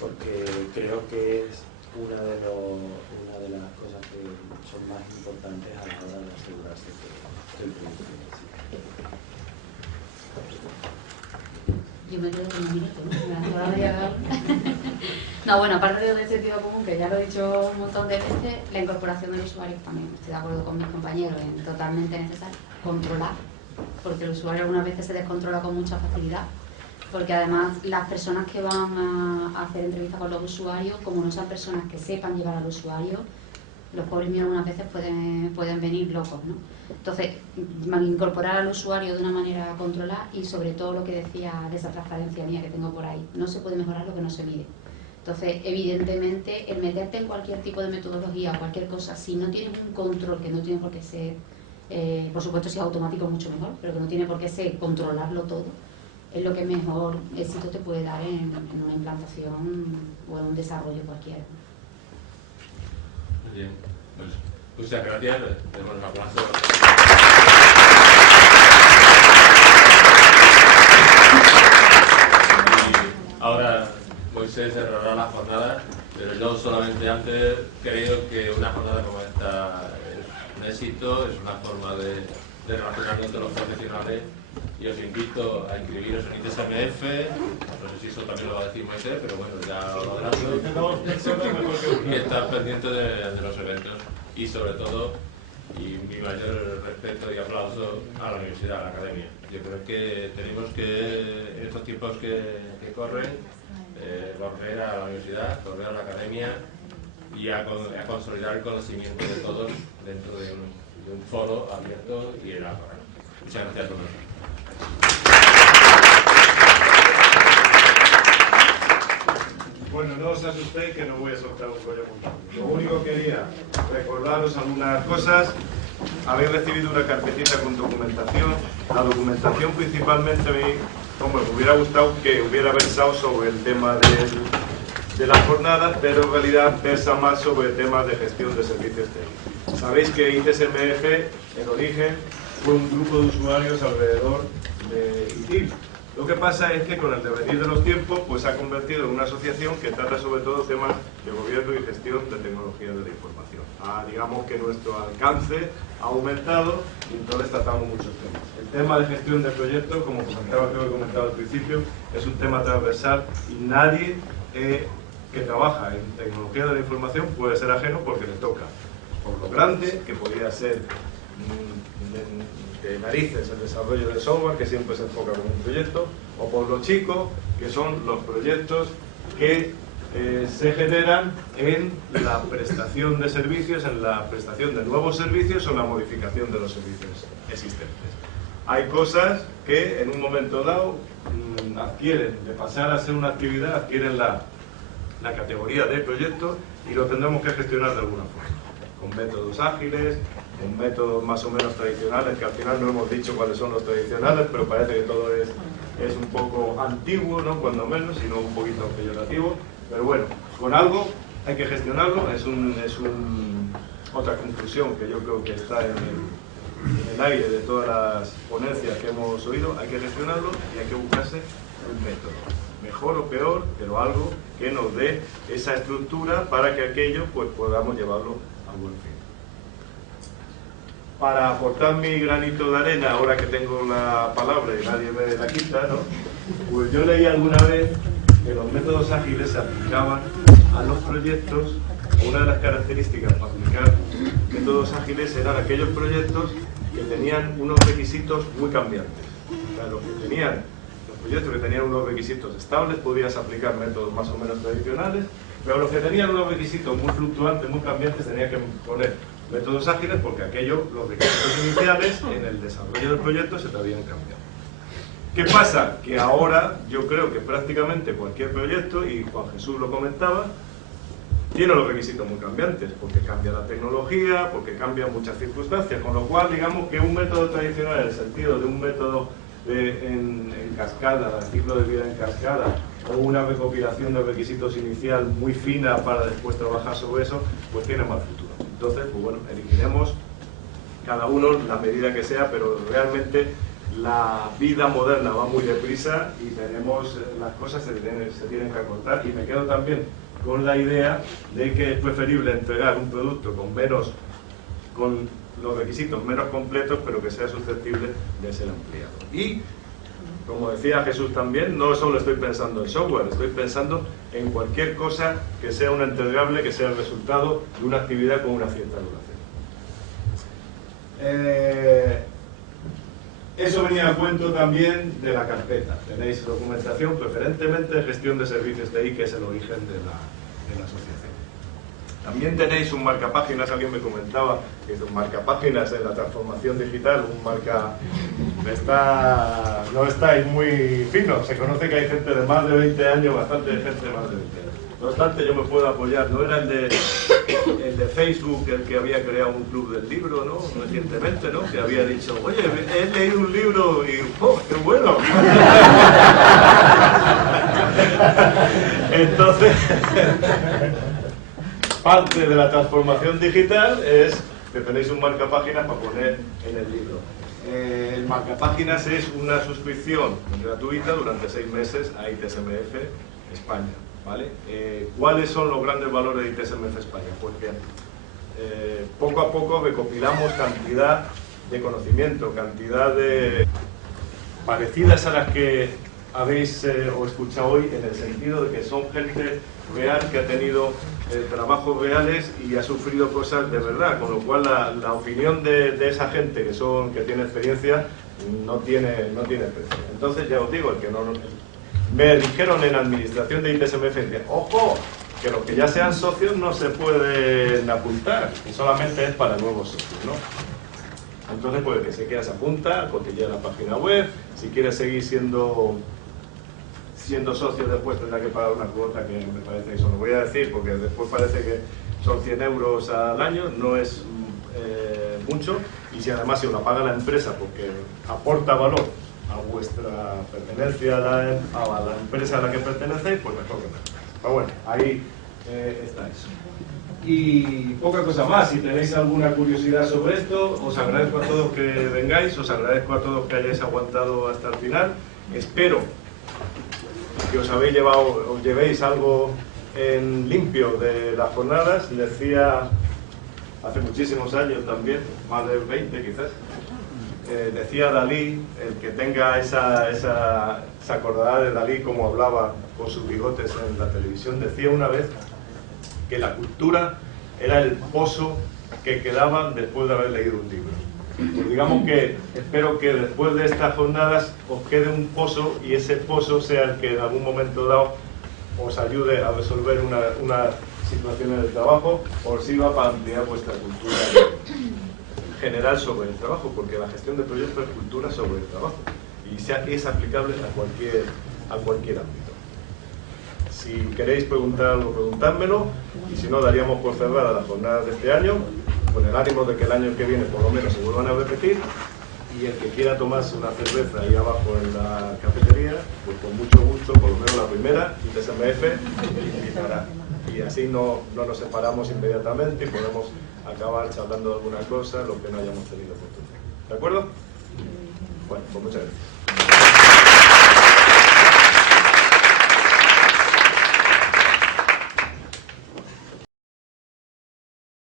porque creo que es una de las cosas que son más importantes a la hora de asegurarse que el proyecto existe. Yo me quedo con 1 minuto, ¿no? No, bueno, aparte del sentido común, que ya lo he dicho un montón de veces, la incorporación del usuario también, estoy de acuerdo con mis compañeros, en totalmente necesario. Controlar, porque el usuario algunas veces se descontrola con mucha facilidad, porque además las personas que van a hacer entrevistas con los usuarios, como no sean personas que sepan llevar al usuario, los pobres míos algunas veces pueden venir locos, ¿no? Entonces, incorporar al usuario de una manera controlada, y sobre todo lo que decía de esa transparencia mía que tengo por ahí, no se puede mejorar lo que no se mide. Entonces, evidentemente, el meterte en cualquier tipo de metodología o cualquier cosa, si no tienes un control, que no tiene por qué ser, por supuesto si es automático mucho mejor, pero que no tiene por qué ser controlarlo todo, es lo que mejor éxito te puede dar en una implantación o en un desarrollo cualquiera. Muy bien, pues muchas gracias, tenemos un aplauso. Moisés cerrará la jornada, pero yo solamente antes creo que una jornada como esta es un éxito, es una forma de relacionarnos entre los profesionales, y os invito a inscribiros en ITSMF. No sé si eso también lo va a decir Moisés, pero bueno, ya lo adelanto, y estar pendiente de los eventos, y sobre todo, y mi mayor respeto y aplauso a la universidad, a la academia. Yo creo que tenemos que, en estos tiempos que corren, correr a la universidad, correr a la academia y a consolidar el conocimiento de todos dentro de un foro abierto y en la academia. Muchas gracias a todos. Bueno, no os asustéis que no voy a soltar un rollo muy rápido. Lo único que quería recordaros algunas cosas. Habéis recibido una carpetita con documentación. La documentación principalmente a mí, como me hubiera gustado que hubiera versado sobre el tema de las jornadas, pero en realidad versa más sobre temas de gestión de servicios técnicos. Sabéis que ITSMF, en origen, fue un grupo de usuarios alrededor de ITIL. Lo que pasa es que con el devenir de los tiempos pues se ha convertido en una asociación que trata sobre todo temas de gobierno y gestión de tecnología de la información. Digamos que nuestro alcance ha aumentado y entonces tratamos muchos temas. El tema de gestión de proyectos, como comentaba, creo que he comentado al principio, es un tema transversal y nadie que trabaja en tecnología de la información puede ser ajeno porque le toca, por lo grande que podría ser de narices el desarrollo del software, que siempre se enfoca como un proyecto, o por lo chico, que son los proyectos que se generan en la prestación de servicios, en la prestación de nuevos servicios o la modificación de los servicios existentes. Hay cosas que en un momento dado adquieren, de pasar a ser una actividad, adquieren la categoría de proyecto y lo tendremos que gestionar de alguna forma, con métodos ágiles, con métodos más o menos tradicionales, que al final no hemos dicho cuáles son los tradicionales, pero parece que todo es un poco antiguo, ¿no? Cuando menos, sino un poquito peyorativo. Pero bueno, con algo hay que gestionarlo, otra conclusión que yo creo que está en el aire de todas las ponencias que hemos oído, hay que gestionarlo y hay que buscarse un método, mejor o peor, pero algo que nos dé esa estructura para que aquello pues podamos llevarlo a buen fin. Para aportar mi granito de arena, ahora que tengo la palabra y nadie me la quita, ¿no? Pues yo leí alguna vez que los métodos ágiles se aplicaban a los proyectos. Una de las características para aplicar métodos ágiles eran aquellos proyectos que tenían unos requisitos muy cambiantes. O sea, los proyectos que tenían unos requisitos estables podías aplicar métodos más o menos tradicionales, pero los que tenían unos requisitos muy fluctuantes, muy cambiantes, tenían que poner métodos ágiles porque los requisitos iniciales en el desarrollo del proyecto se te habían cambiado. ¿Qué pasa? Que ahora yo creo que prácticamente cualquier proyecto, y Juan Jesús lo comentaba, tiene los requisitos muy cambiantes, porque cambia la tecnología, porque cambian muchas circunstancias, con lo cual digamos que un método tradicional en el sentido de un método en cascada, ciclo de vida en cascada, o una recopilación de requisitos inicial muy fina para después trabajar sobre eso, pues tiene más futuro. Entonces, pues bueno, eliminemos cada uno la medida que sea, pero realmente la vida moderna va muy deprisa y las cosas se tienen que acortar, y me quedo también con la idea de que es preferible entregar un producto con los requisitos menos completos, pero que sea susceptible de ser ampliado. Y, como decía Jesús también, no solo estoy pensando en software, estoy pensando en cualquier cosa que sea un entregable, que sea el resultado de una actividad con una cierta duración. Eso venía a cuento también de la carpeta. Tenéis documentación, preferentemente de gestión de servicios TI, que es el origen de la asociación. También tenéis un marcapáginas, alguien me comentaba que es un marcapáginas en la transformación digital, no estáis muy finos, se conoce que hay gente de más de 20 años, bastante gente de más de 20 años. No obstante, yo me puedo apoyar, no era el de Facebook el que había creado un club del libro, ¿no? Recientemente, ¿no? Que había dicho, oye, he leído un libro y ¡oh, qué bueno! Entonces, parte de la transformación digital es que tenéis un marcapáginas para poner en el libro. El marcapáginas es una suscripción gratuita durante 6 meses a ITSMF España. ¿vale? ¿Cuáles son los grandes valores de ITSMF España? Pues que poco a poco recopilamos cantidad de conocimiento, cantidad de parecidas a las que habéis escuchado hoy, en el sentido de que son gente real que ha tenido trabajos reales y ha sufrido cosas de verdad, con lo cual la opinión de esa gente que tiene experiencia no tiene precio. Entonces ya os digo, el que no me dijeron en administración de ITSMF, ojo, que los que ya sean socios no se pueden apuntar, y solamente es para nuevos socios, ¿no? Entonces, pues el que se quiera se apunta, cotillea la página web. Si quiere seguir siendo socio, después tendrá que pagar una cuota que me parece, eso lo voy a decir porque después parece que son 100 euros al año, no es mucho, y si además se lo paga la empresa porque aporta valor a vuestra pertenencia a la empresa a la que pertenecéis, pues mejor que mejor. Pero bueno, ahí está eso. Y poca cosa más, si tenéis alguna curiosidad sobre esto, os agradezco a todos que vengáis, os agradezco a todos que hayáis aguantado hasta el final. Espero que os llevéis algo en limpio de las jornadas. Decía hace muchísimos años también, más de 20 quizás, decía Dalí, el que tenga se acordará de Dalí como hablaba con sus bigotes en la televisión, decía una vez que la cultura era el pozo que quedaba después de haber leído un libro. Pues digamos que espero que después de estas jornadas os quede un pozo y ese pozo sea el que en algún momento dado os ayude a resolver una situación en el trabajo, os sirva para ampliar vuestra cultura general sobre el trabajo, porque la gestión de proyectos es cultura sobre el trabajo y es aplicable a cualquier ámbito. Si queréis preguntar algo, preguntádmelo, y si no, daríamos por cerrada las jornadas de este año, con el ánimo de que el año que viene por lo menos se vuelvan a repetir, y el que quiera tomarse una cerveza ahí abajo en la cafetería, pues con mucho gusto, por lo menos la primera, ITSMF invitará. Y así no nos separamos inmediatamente y podemos acabar charlando de alguna cosa, lo que no hayamos tenido oportunidad. ¿De acuerdo? Bueno, pues muchas gracias.